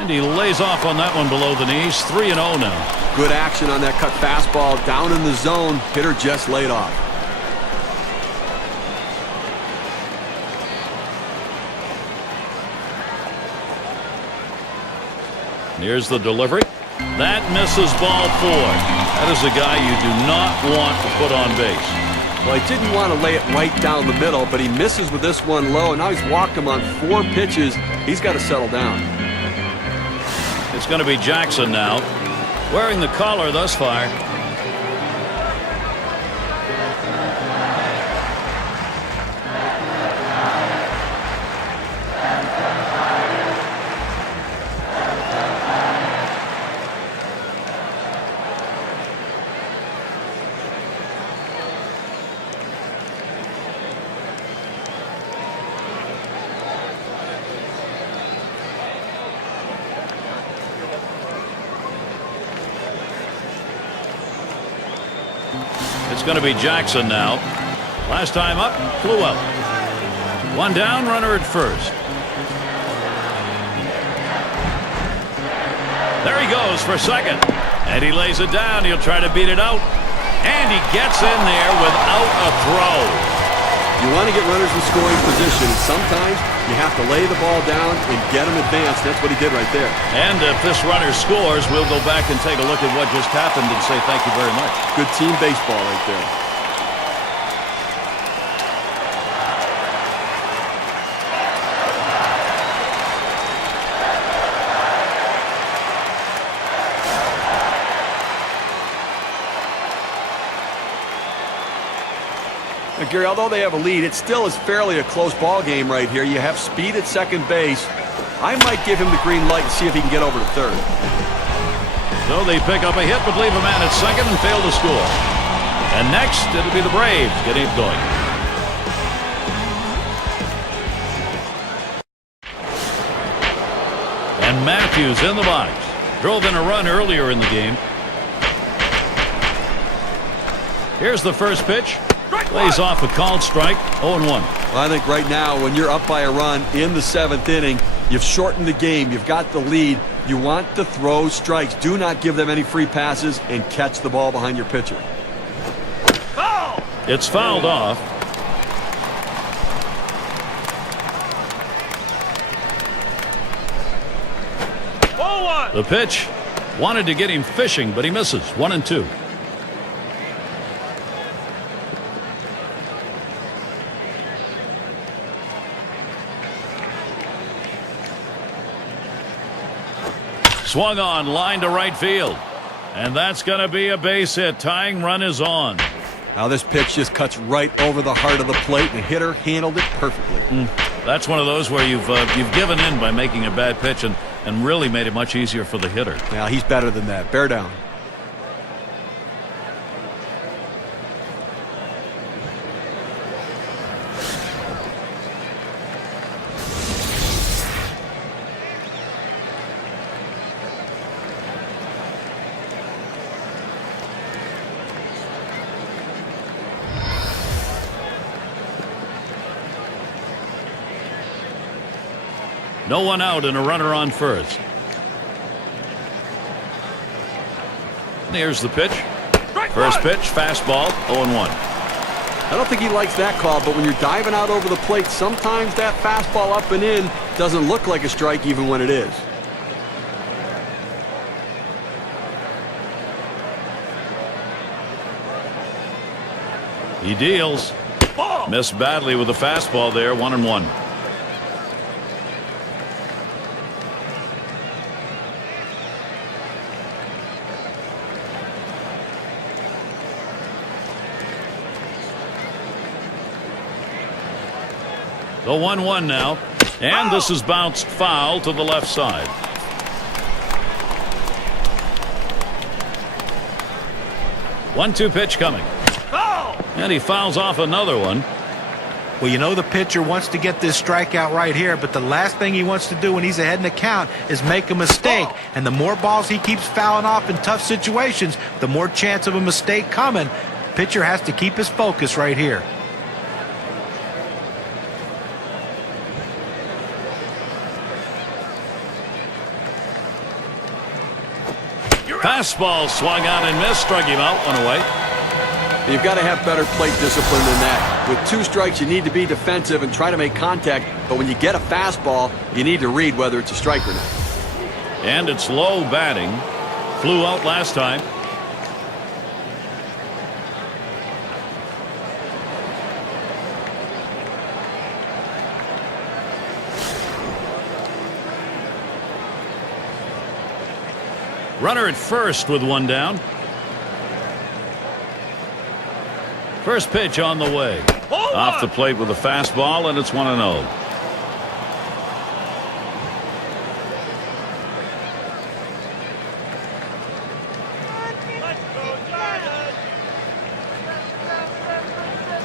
And he lays off on that one below the knees. 3-0 now. Good action on that cut fastball down in the zone. Hitter just laid off. Here's the delivery. That misses ball 4. That is a guy you do not want to put on base. Well, he didn't want to lay it right down the middle, but he misses with this one low, and now he's walked him on 4 pitches. He's got to settle down. It's going to be Jackson now, wearing the collar thus far. It's going to be Jackson now. Last time up, flew out. One down, runner at first. There he goes for second. And he lays it down. He'll try to beat it out. And he gets in there without a throw. You want to get runners in scoring position, and sometimes you have to lay the ball down and get them advanced. That's what he did right there. And if this runner scores, we'll go back and take a look at what just happened and say thank you very much. Good team baseball right there. Now, Gary, although they have a lead, it still is fairly a close ball game right here. You have speed at second base. I might give him the green light and see if he can get over to third. So they pick up a hit but leave a man at second and fail to score. And next, it'll be the Braves getting it going. And Matthews in the box. Drove in a run earlier in the game. Here's the first pitch. Lays off a called strike. 0-1. Well, I think right now when you're up by a run in the 7th inning, you've shortened the game. You've got the lead. You want to throw strikes. Do not give them any free passes and catch the ball behind your pitcher. Foul! It's fouled off. Ball 1. The pitch wanted to get him fishing, but he misses. 1-2. Swung on, line to right field. And that's going to be a base hit. Tying run is on. Now this pitch just cuts right over the heart of the plate. The hitter handled it perfectly. That's one of those where you've given in by making a bad pitch and really made it much easier for the hitter. Now he's better than that. Bear down. No one out and a runner on first. And here's the pitch. First pitch, fastball, 0-1. I don't think he likes that call, but when you're diving out over the plate, sometimes that fastball up and in doesn't look like a strike even when it is. He deals. Missed badly with the fastball there, 1-1. The 1-1 now, and this is bounced foul to the left side. One-two pitch coming, and he fouls off another one. Well, you know the pitcher wants to get this strikeout right here, but the last thing he wants to do when he's ahead in the count is make a mistake. And the more balls he keeps fouling off in tough situations, the more chance of a mistake coming. Pitcher has to keep his focus right here. Fastball swung out and missed, struck him out, one away. You've got to have better plate discipline than that. With 2 strikes, you need to be defensive and try to make contact. But when you get a fastball, you need to read whether it's a strike or not. And it's low batting. Flew out last time. Runner at first with one down. First pitch on the way. Off the plate with a fastball, and it's 1-0.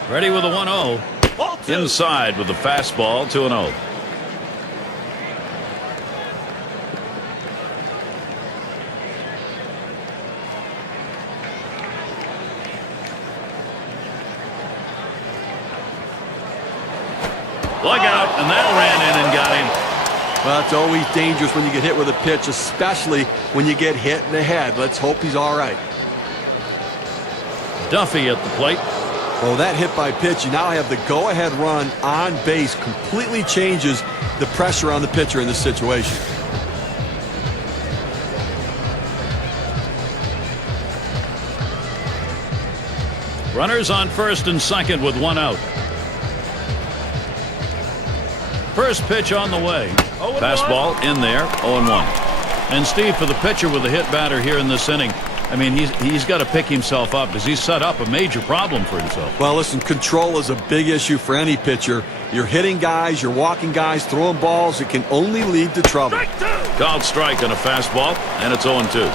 Ready with a 1-0. Inside with the fastball, 2-0. Look out, and that ran in and got him. Well, it's always dangerous when you get hit with a pitch, especially when you get hit in the head. Let's hope he's all right. Duffy at the plate. Well, that hit by pitch, you now have the go-ahead run on base. Completely changes the pressure on the pitcher in this situation. Runners on first and second with one out. First pitch on the way. Fastball in there, 0-1. And Steve, for the pitcher with a hit batter here in this inning, I mean, he's got to pick himself up because he's set up a major problem for himself. Well, listen, control is a big issue for any pitcher. You're hitting guys, you're walking guys, throwing balls. It can only lead to trouble. Called strike on a fastball, and it's 0-2.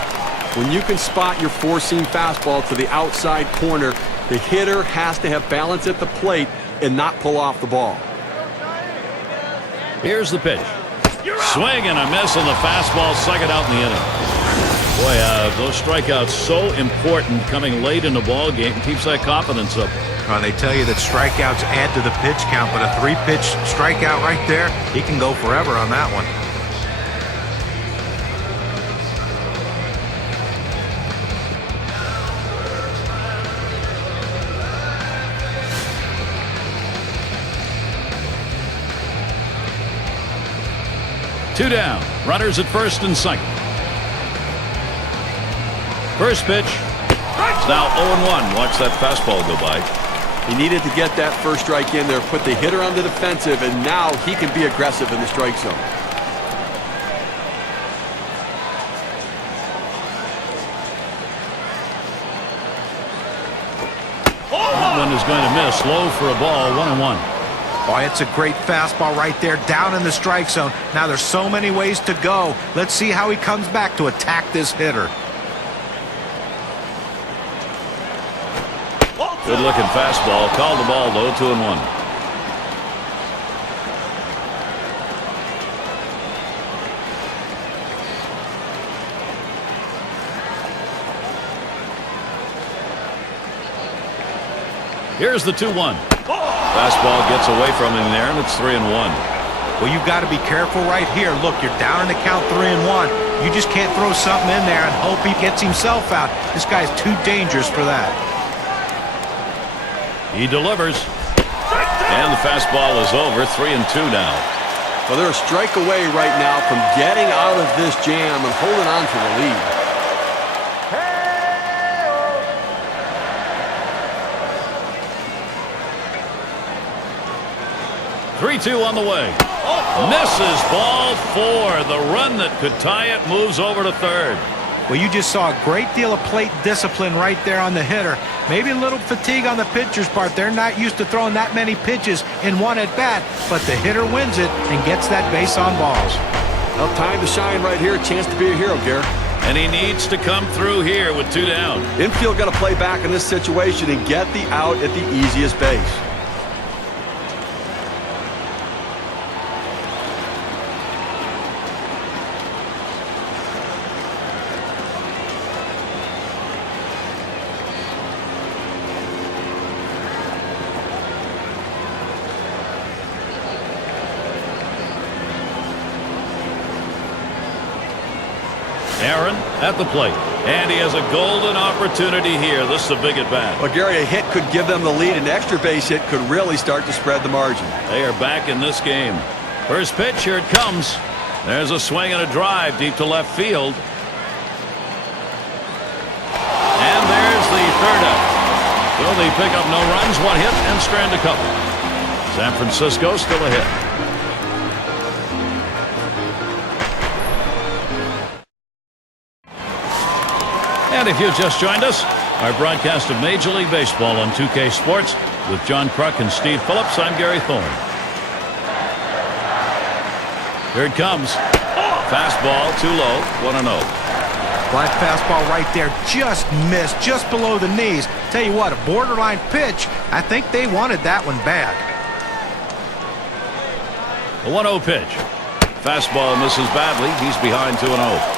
When you can spot your four-seam fastball to the outside corner, the hitter has to have balance at the plate and not pull off the ball. Here's the pitch. Swing and a miss on the fastball, second out in the inning. Boy, those strikeouts so important coming late in the ball game. Keeps that confidence up. They tell you that strikeouts add to the pitch count, but a 3-pitch strikeout right there, he can go forever on that one. Two down. Runners at first and second. First pitch. It's now 0-1. Watch that fastball go by. He needed to get that first strike in there, put the hitter on the defensive, and now he can be aggressive in the strike zone. That one is going to miss. Low for a ball, 1-1. Boy, it's a great fastball right there down in the strike zone. Now there's so many ways to go. Let's see how he comes back to attack this hitter. Good looking fastball. Called the ball though, 2-1. Here's the 2-1. Fastball gets away from him there, and it's 3-1. Well, you've got to be careful right here. Look, you're down in the count 3-1. You just can't throw something in there and hope he gets himself out. This guy's too dangerous for that. He delivers. And the fastball is over, 3-2 now. Well, they're a strike away right now from getting out of this jam and holding on to the lead. 3-2 on the way. Misses, ball 4. The run that could tie it moves over to third. Well, you just saw a great deal of plate discipline right there on the hitter. Maybe a little fatigue on the pitcher's part. They're not used to throwing that many pitches in one at bat, but the hitter wins it and gets that base on balls. Well, time to shine right here. A chance to be a hero, Garrett. And he needs to come through here with 2 down. Infield got to play back in this situation and get the out at the easiest base. Aaron at the plate. And he has a golden opportunity here. This is a big at-bat. Well, Gary, a hit could give them the lead. An extra base hit could really start to spread the margin. They are back in this game. First pitch, here it comes. There's a swing and a drive deep to left field. And there's the third out. Will they pick up no runs, 1 hit, and strand a couple? San Francisco still ahead. And if you just joined us, our broadcast of Major League Baseball on 2K Sports with John Kruk and Steve Phillips. I'm Gary Thorne. Here it comes. Fastball too low, 1-0. That fastball right there just missed, just below the knees. Tell you what, a borderline pitch. I think they wanted that one bad. The 1-0 pitch. Fastball misses badly. He's behind 2-0.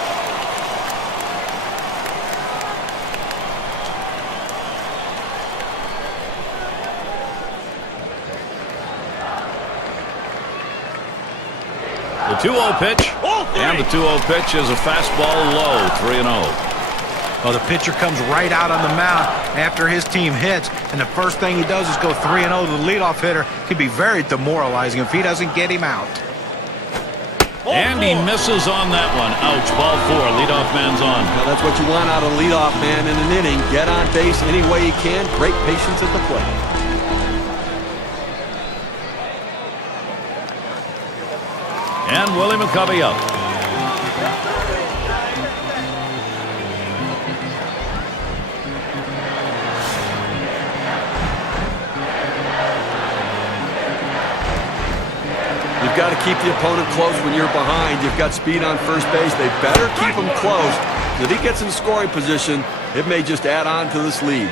The 2-0 pitch, and the 2-0 pitch is a fastball low, 3-0. Well, the pitcher comes right out on the mound after his team hits, and the first thing he does is go 3-0 to the leadoff hitter. Could be very demoralizing if he doesn't get him out. And he misses on that one. Ouch, ball 4, leadoff man's on. Now that's what you want out of a leadoff man in an inning. Get on base any way you can. Great patience at the plate. And Willie McCovey up. You've got to keep the opponent close when you're behind. You've got speed on first base. They better keep him close. If he gets in scoring position, it may just add on to this lead.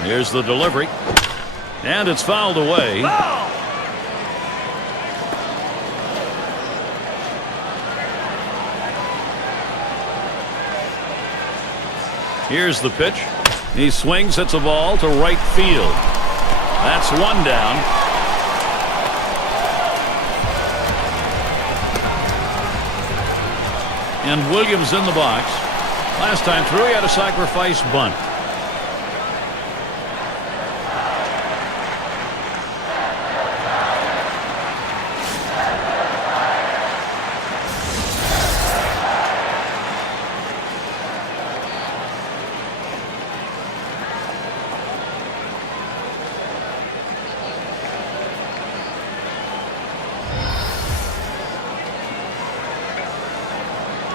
Here's the delivery. And it's fouled away. Here's the pitch. He swings, hits a ball to right field. That's one down. And Williams in the box. Last time through, he had a sacrifice bunt.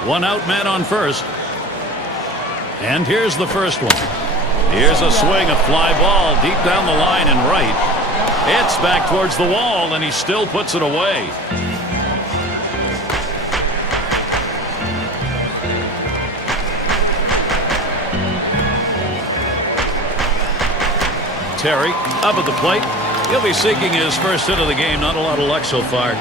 One out, man on first. And here's the first one. Here's a swing, a fly ball deep down the line and right. It's back towards the wall, and he still puts it away. Terry up at the plate. He'll be seeking his first hit of the game. Not a lot of luck so far.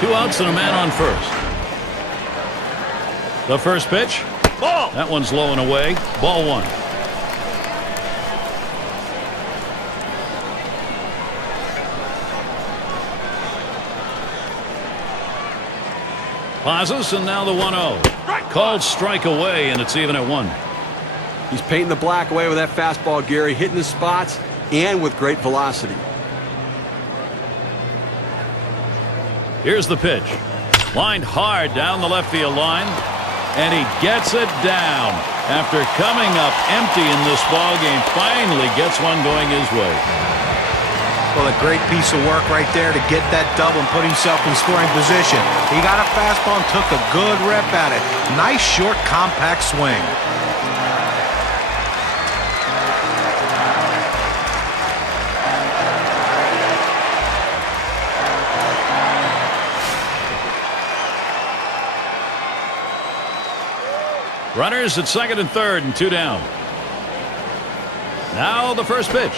Two outs and a man on first. The first pitch. Ball. That one's low and away. Ball 1. Pauses, and now the 1-0. Called strike away, and it's even at 1. He's painting the black away with that fastball, Gary, hitting his spots and with great velocity. Here's the pitch. Lined hard down the left field line, and he gets it down. After coming up empty in this ball game, finally gets one going his way. Well, a great piece of work right there to get that double and put himself in scoring position. He got a fastball and took a good rip at it. Nice, short, compact swing. Runners at second and third and 2 down. Now the first pitch.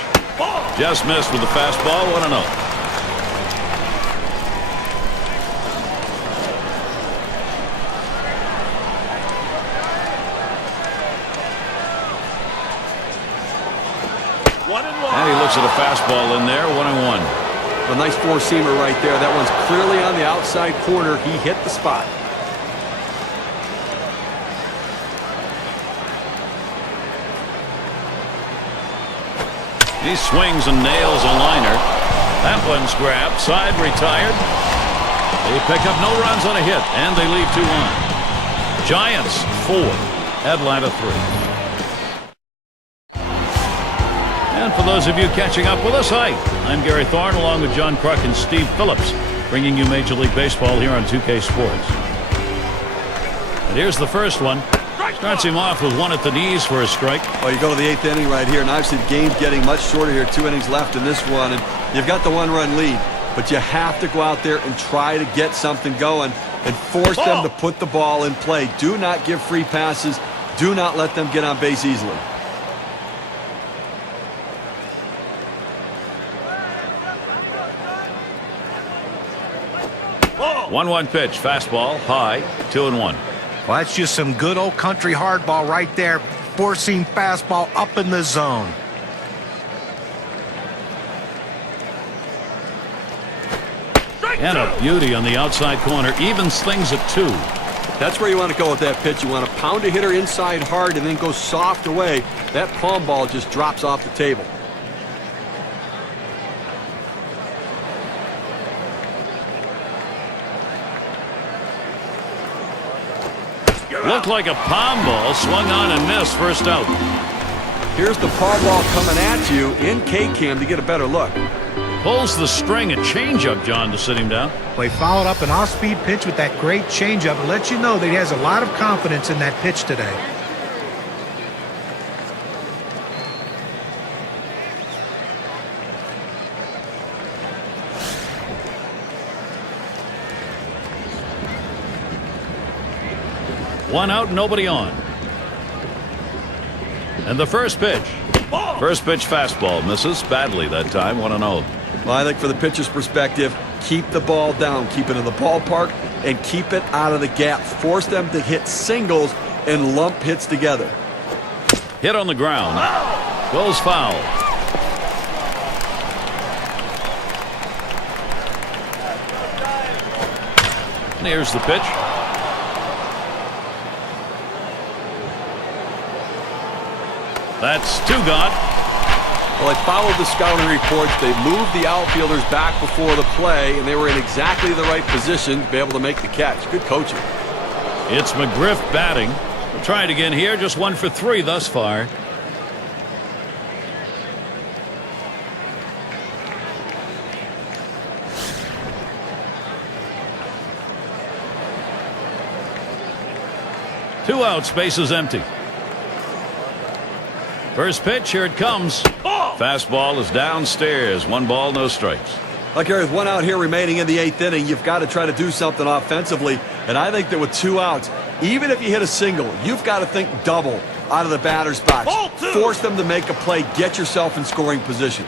Just missed with the fastball, 1-0. And he looks at a fastball in there, 1-1. A nice four-seamer right there. That one's clearly on the outside corner. He hit the spot. He swings and nails a liner. That one's grabbed. Side retired. They pick up no runs on a hit, and they leave 2 on. Giants 4, Atlanta 3. And for those of you catching up with us, hi, I'm Gary Thorne along with John Kruk and Steve Phillips, bringing you Major League Baseball here on 2K Sports. And here's the first one. Starts him off with one at the knees for a strike. Well, you go to the 8th inning right here, and obviously the game's getting much shorter here. 2 innings left in this one, and you've got the 1-run lead. But you have to go out there and try to get something going and force them to put the ball in play. Do not give free passes. Do not let them get on base easily. Ball. 1-1 pitch, fastball, high, 2-1. Well, that's just some good old country hardball right there. Four-seam fastball up in the zone. And a beauty on the outside corner. Evens things at 2. That's where you want to go with that pitch. You want to pound a hitter inside hard and then go soft away. That palm ball just drops off the table. Looked like a palm ball, swung on and missed, first out. Here's the palm ball coming at you in K-Cam to get a better look. Pulls the string, a changeup, John, to sit him down. Well, he followed up an off-speed pitch with that great changeup and lets you know that he has a lot of confidence in that pitch today. One out, nobody on. And the first pitch. First pitch fastball, misses badly that time, 1-0. Well, I think for the pitcher's perspective, keep the ball down, keep it in the ballpark, and keep it out of the gap. Force them to hit singles and lump hits together. Hit on the ground. Goes foul. And here's the pitch. That's 2 gone. Well, I followed the scouting reports. They moved the outfielders back before the play, and they were in exactly the right position to be able to make the catch. Good coaching. It's McGriff batting. We'll try it again here. Just 1 for 3 thus far. Two out, space is empty. First pitch, here it comes. Fastball is downstairs. 1 ball, no strikes. Like with 1 out here remaining in the 8th inning, you've got to try to do something offensively. And I think that with 2 outs, even if you hit a single, you've got to think double out of the batter's box. Force them to make a play. Get yourself in scoring position.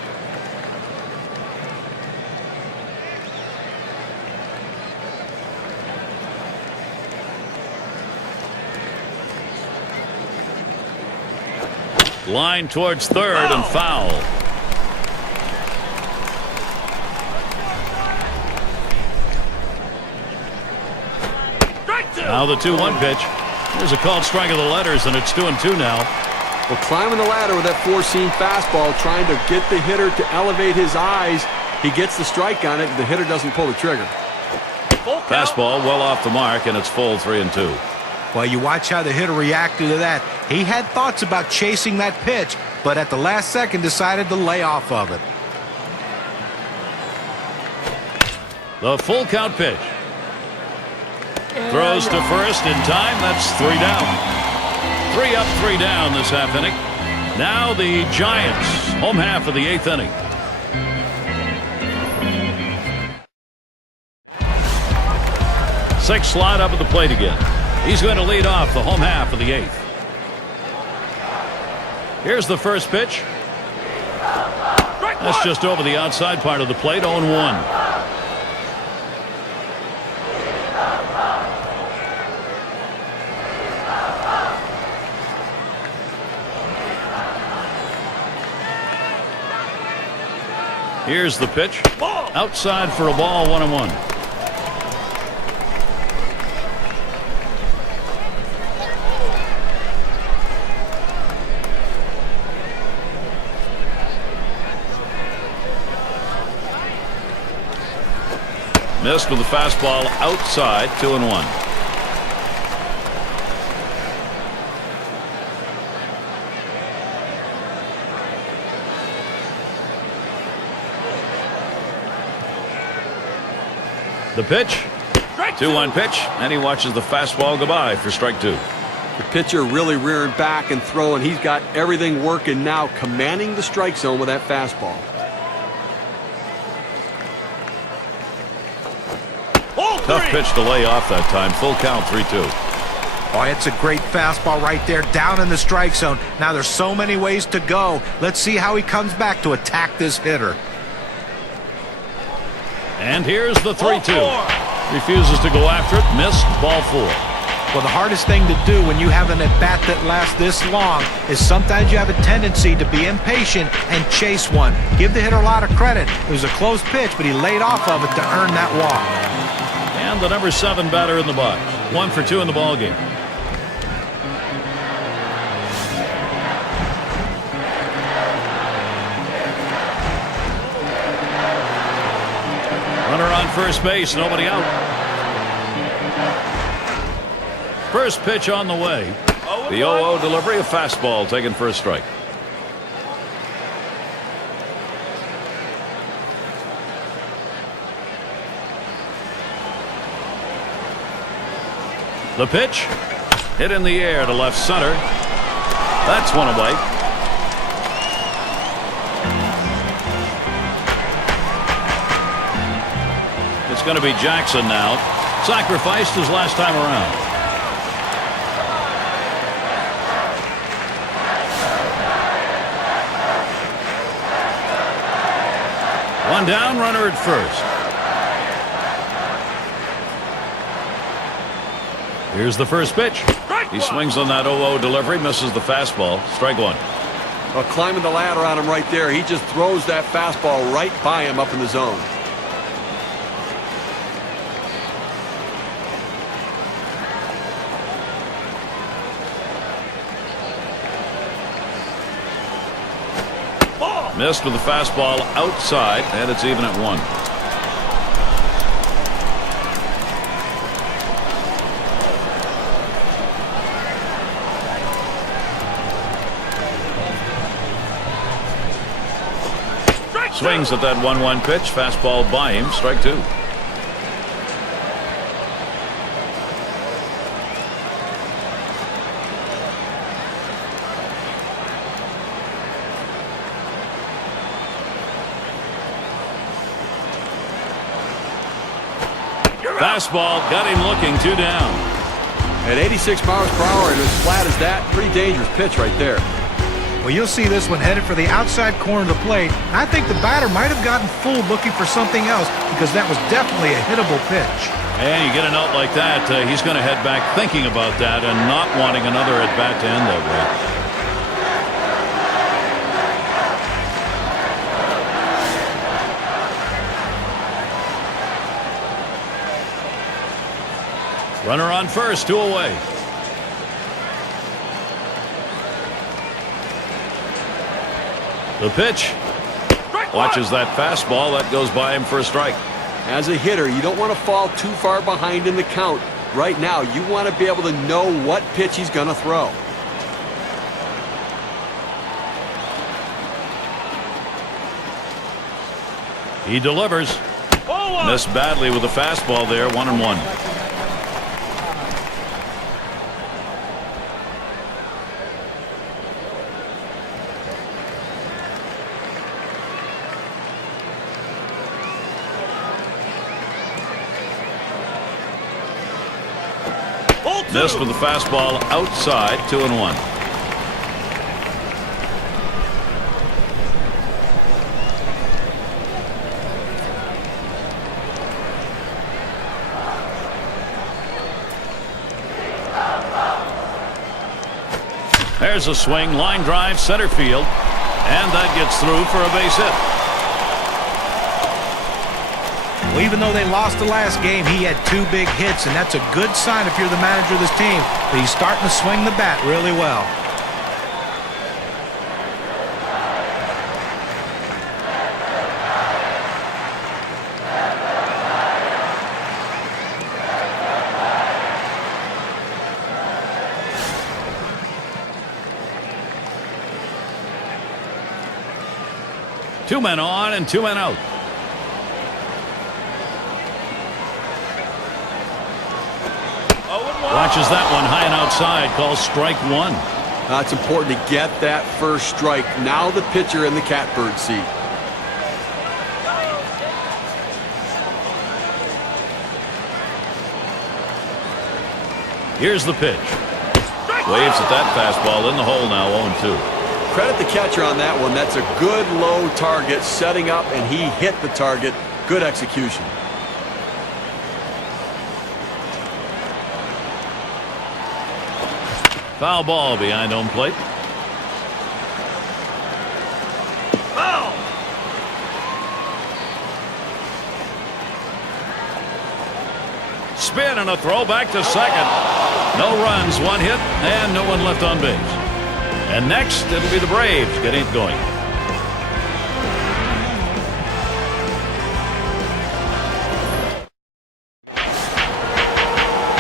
Line towards third and foul. Now the 2-1 pitch. There's a called strike of the letters, and it's 2-2 now. Well, climbing the ladder with that 4-seam fastball, trying to get the hitter to elevate his eyes. He gets the strike on it, and the hitter doesn't pull the trigger. Fastball well off the mark, and it's full 3-2. Well, you watch how the hitter reacted to that. He had thoughts about chasing that pitch, but at the last second decided to lay off of it. The full count pitch. Throws to first in time. That's 3 down. 3 up, 3 down this half inning. Now the Giants, home half of the 8th inning. Sixth slot up at the plate again. He's going to lead off the home half of the 8th. Here's the first pitch. That's just over the outside part of the plate, 0-1. Here's the pitch. Outside for a ball, 1-1. Missed with the fastball outside. 2-1. The pitch. 2-1 pitch, and he watches the fastball go by for strike 2. The pitcher really rearing back and throwing. He's got everything working now, commanding the strike zone with that fastball. Tough pitch to lay off that time. Full count, 3-2. Oh, it's a great fastball right there, down in the strike zone. Now there's so many ways to go. Let's see how he comes back to attack this hitter. And here's the 3-2. Refuses to go after it. Missed. Ball 4. Well, the hardest thing to do when you have an at-bat that lasts this long is sometimes you have a tendency to be impatient and chase one. Give the hitter a lot of credit. It was a close pitch, but he laid off of it to earn that walk. And the number 7 batter in the box. 1 for 2 in the ball game. Runner on first base, nobody out. First pitch on the way. The 0-0 delivery, a fastball taken for a strike. The pitch hit in the air to left center. That's one away. It's going to be Jackson now. Sacrificed his last time around. One down, runner at first. Here's the first pitch. He swings on that 0-0 delivery, misses the fastball. Strike 1. Well, climbing the ladder on him right there. He just throws that fastball right by him up in the zone. Missed with the fastball outside, and it's even at 1. Swings at that 1-1 pitch. Fastball by him. Strike 2. Fastball got him looking. 2 down. At 86 miles per hour and as flat as that, pretty dangerous pitch right there. Well, you'll see this one headed for the outside corner of the plate. I think the batter might have gotten fooled looking for something else because that was definitely a hittable pitch. And you get a note like that, he's going to head back thinking about that and not wanting another at-bat to end that way. Runner on first, 2 away. The pitch. Watches that fastball. That goes by him for a strike. As a hitter, you don't want to fall too far behind in the count. Right now, you want to be able to know what pitch he's going to throw. He delivers. Missed badly with the fastball there. 1-1. Missed with the fastball outside. 2-1. There's a swing, line drive, center field, and that gets through for a base hit. Well, even though they lost the last game, he had 2 big hits, and that's a good sign if you're the manager of this team. But he's starting to swing the bat really well. 2 men on and 2 men out. Watches that one high and outside. Calls strike 1. It's important to get that first strike. Now the pitcher in the catbird seat. Here's the pitch. Waves at that fastball in the hole now, 0-2. Credit the catcher on that one. That's a good low target, setting up, and he hit the target. Good execution. Foul ball behind home plate. Foul! Spin and a throw back to second. No runs, 1 hit, and no one left on base. And next, it'll be the Braves getting it going.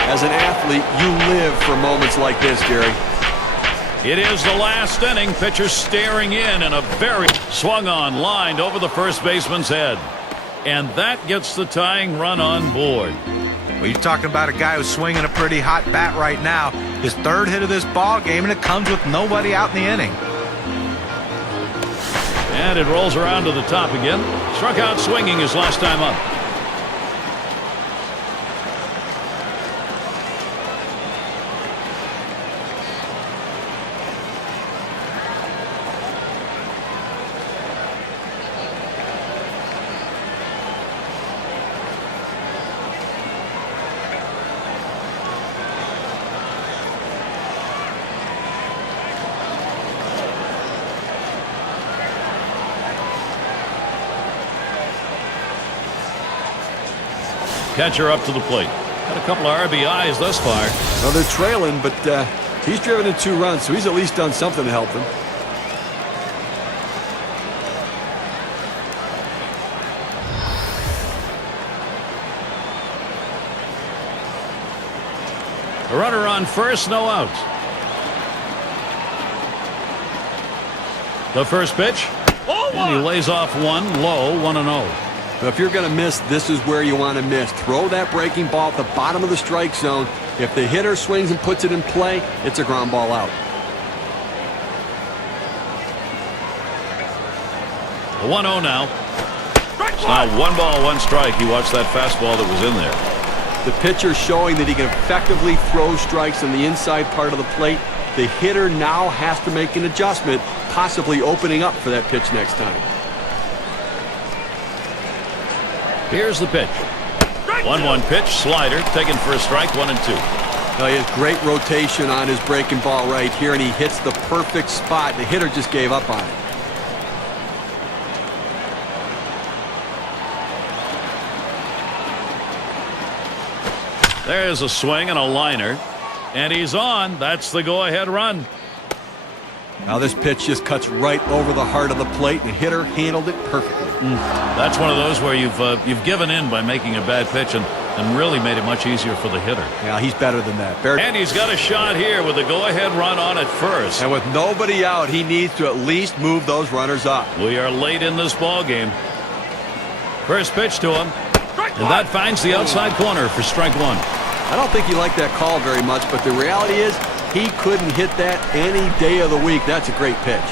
As an athlete, you live for moments like this, Gary. It is the last inning. Pitcher staring in and a very swung on, lined over the first baseman's head. And that gets the tying run on board. Well, you're talking about a guy who's swinging a pretty hot bat right now. His 3rd hit of this ball game, and it comes with nobody out in the inning. And it rolls around to the top again. Struck out swinging his last time up. Catcher up to the plate. Got a couple of RBIs thus far. Well, they're trailing, but he's driven in 2 runs, so he's at least done something to help them. A runner on first, no outs. The first pitch. And he lays off one low, 1-0. So if you're going to miss, this is where you want to miss. Throw that breaking ball at the bottom of the strike zone. If the hitter swings and puts it in play, it's a ground ball out. The 1-0 now. It's now 1 ball, 1 strike. He watched that fastball that was in there. The pitcher showing that he can effectively throw strikes on the inside part of the plate. The hitter now has to make an adjustment, possibly opening up for that pitch next time. Here's the pitch. 1-1 pitch, slider, taken for a strike, 1-2. Now he has great rotation on his breaking ball right here, and he hits the perfect spot. The hitter just gave up on it. There's a swing and a liner. And he's on. That's the go-ahead run. Now this pitch just cuts right over the heart of the plate. The hitter handled it perfectly. That's one of those where you've given in by making a bad pitch and really made it much easier for the hitter. Yeah, he's better than that. And he's got a shot here with a go-ahead run on at first. And with nobody out, he needs to at least move those runners up. We are late in this ball game. First pitch to him. And that finds the outside corner for strike 1. I don't think he liked that call very much, but the reality is he couldn't hit that any day of the week. That's a great pitch.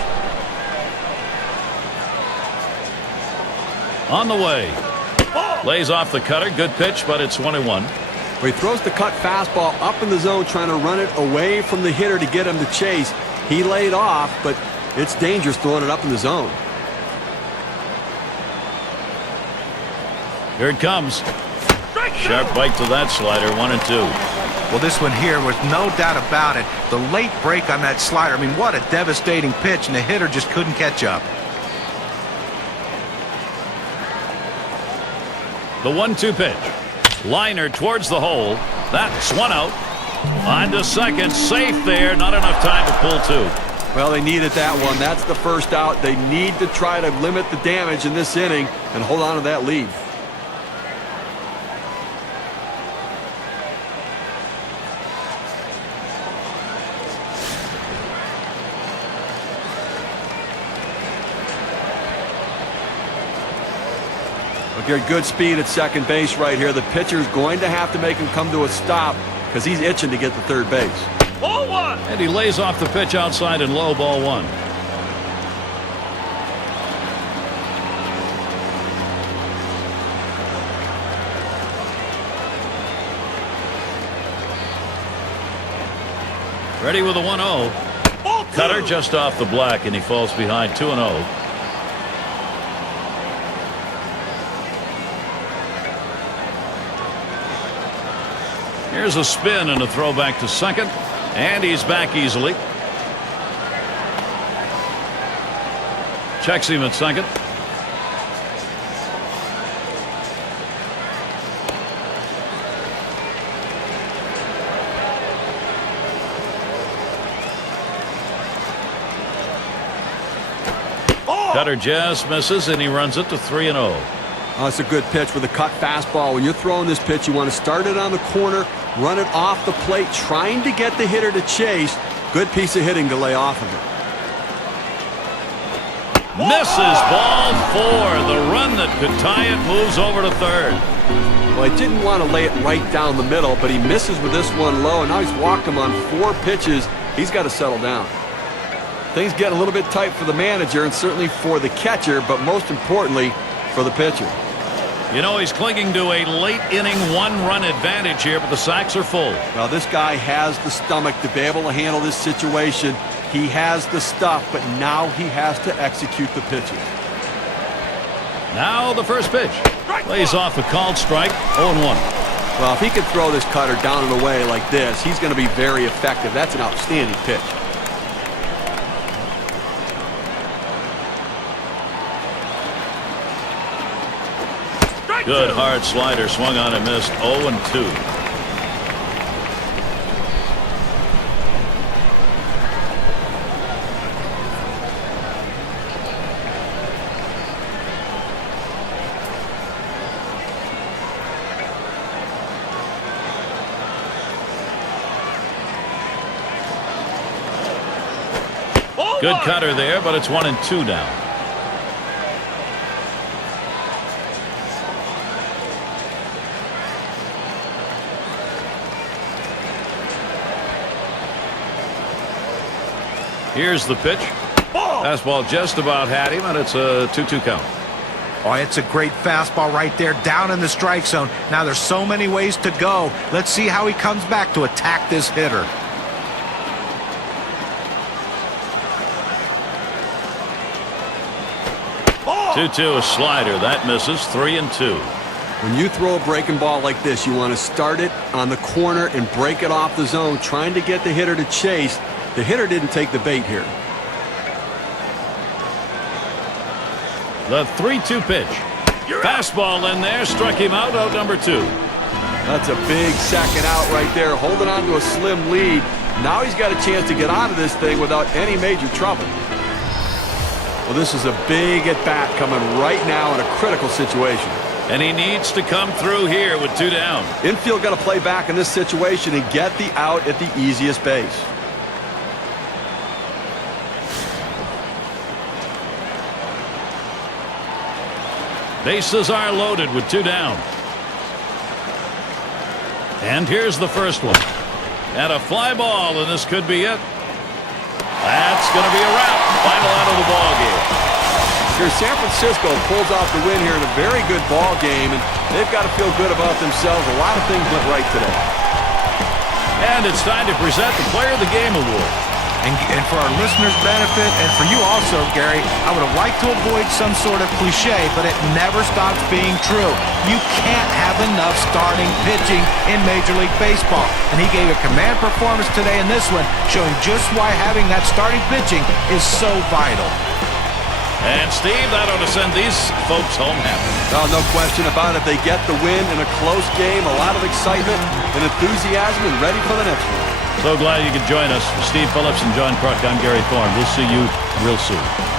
On the way. Lays off the cutter. Good pitch, but it's 1-1. Where he throws the cut fastball up in the zone, trying to run it away from the hitter to get him to chase. He laid off, but it's dangerous throwing it up in the zone. Here it comes. Sharp bite to that slider, 1-2. Well, this one here was no doubt about it. The late break on that slider. I mean, what a devastating pitch, and the hitter just couldn't catch up. The 1-2 pitch. Liner towards the hole. That's 1 out. On to second. Safe there. Not enough time to pull 2. Well, they needed that one. That's the first out. They need to try to limit the damage in this inning and hold on to that lead. Gary, good speed at second base right here. The pitcher's going to have to make him come to a stop because he's itching to get to third base. Ball one. And he lays off the pitch outside and low, ball one. Ready with a 1-0. Ball two. Cutter just off the black, and he falls behind 2-0. Here's a spin and a throw back to second, and he's back easily. Checks him at second. Cutter just misses, and he runs it to 3-0. Oh, it's a good pitch with a cut fastball. When you're throwing this pitch, you want to start it on the corner, run it off the plate, trying to get the hitter to chase. Good piece of hitting to lay off of it. Misses, ball 4. The run that could tie it moves over to third. Well, I didn't want to lay it right down the middle, but he misses with this one low, and now he's walked him on 4 pitches. He's got to settle down. Things get a little bit tight for the manager and certainly for the catcher, but most importantly for the pitcher. You know, he's clinging to a late inning 1-run advantage here, but the sacks are full. Well, this guy has the stomach to be able to handle this situation. He has the stuff, but now he has to execute the pitches. Now the first pitch. Lays off a called strike, 0-1. Well, if he can throw this cutter down and away like this, he's going to be very effective. That's an outstanding pitch. Good hard slider, swung on and missed, 0-2. Good cutter there, but it's 1-2 now. Here's the pitch. Fastball just about had him, and it's a 2-2 count. Oh, it's a great fastball right there, down in the strike zone. Now there's so many ways to go. Let's see how he comes back to attack this hitter. Oh! 2-2, a slider. That misses, 3-2. When you throw a breaking ball like this, you want to start it on the corner and break it off the zone, trying to get the hitter to chase. The hitter didn't take the bait here. The 3-2 pitch. Fastball in there, struck him out number 2. That's a big second out right there, holding on to a slim lead. Now he's got a chance to get out of this thing without any major trouble. Well, this is a big at-bat coming right now in a critical situation. And he needs to come through here with 2 down. Infield got to play back in this situation and get the out at the easiest base. Bases are loaded with 2 down. And here's the first one. And a fly ball, and this could be it. That's going to be a wrap. Final out of the ball game. Here, San Francisco pulls off the win here in a very good ball game, and they've got to feel good about themselves. A lot of things went right today. And it's time to present the Player of the Game Award. And for our listeners' benefit, and for you also, Gary, I would have liked to avoid some sort of cliche, but it never stops being true. You can't have enough starting pitching in Major League Baseball. And he gave a command performance today in this one, showing just why having that starting pitching is so vital. And Steve, that ought to send these folks home happy. Oh, no question about it. They get the win in a close game, a lot of excitement and enthusiasm, and ready for the next one. So glad you could join us. For Steve Phillips and John Kruk, I'm Gary Thorne. We'll see you real soon.